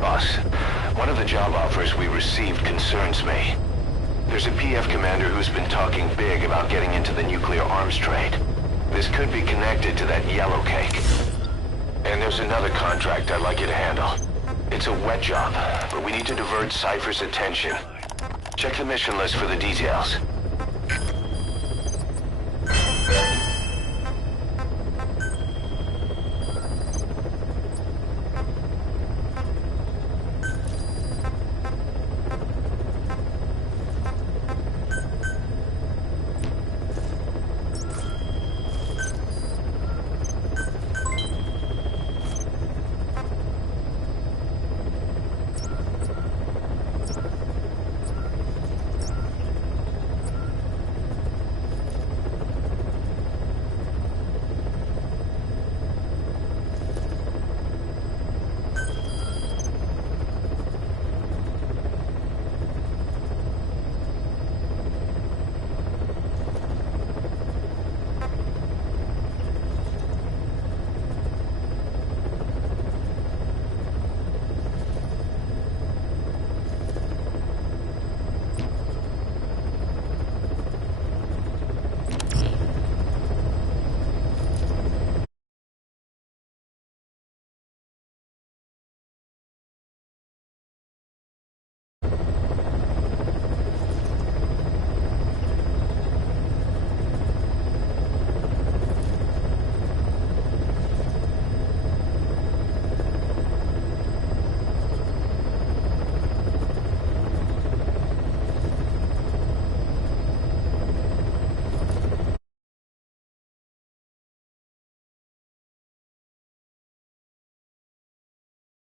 Boss, one of the job offers we received concerns me. There's a PF commander who's been talking big about getting into the nuclear arms trade. This could be connected to that yellow cake. And there's another contract I'd like you to handle. It's a wet job, but we need to divert Cypher's attention. Check the mission list for the details.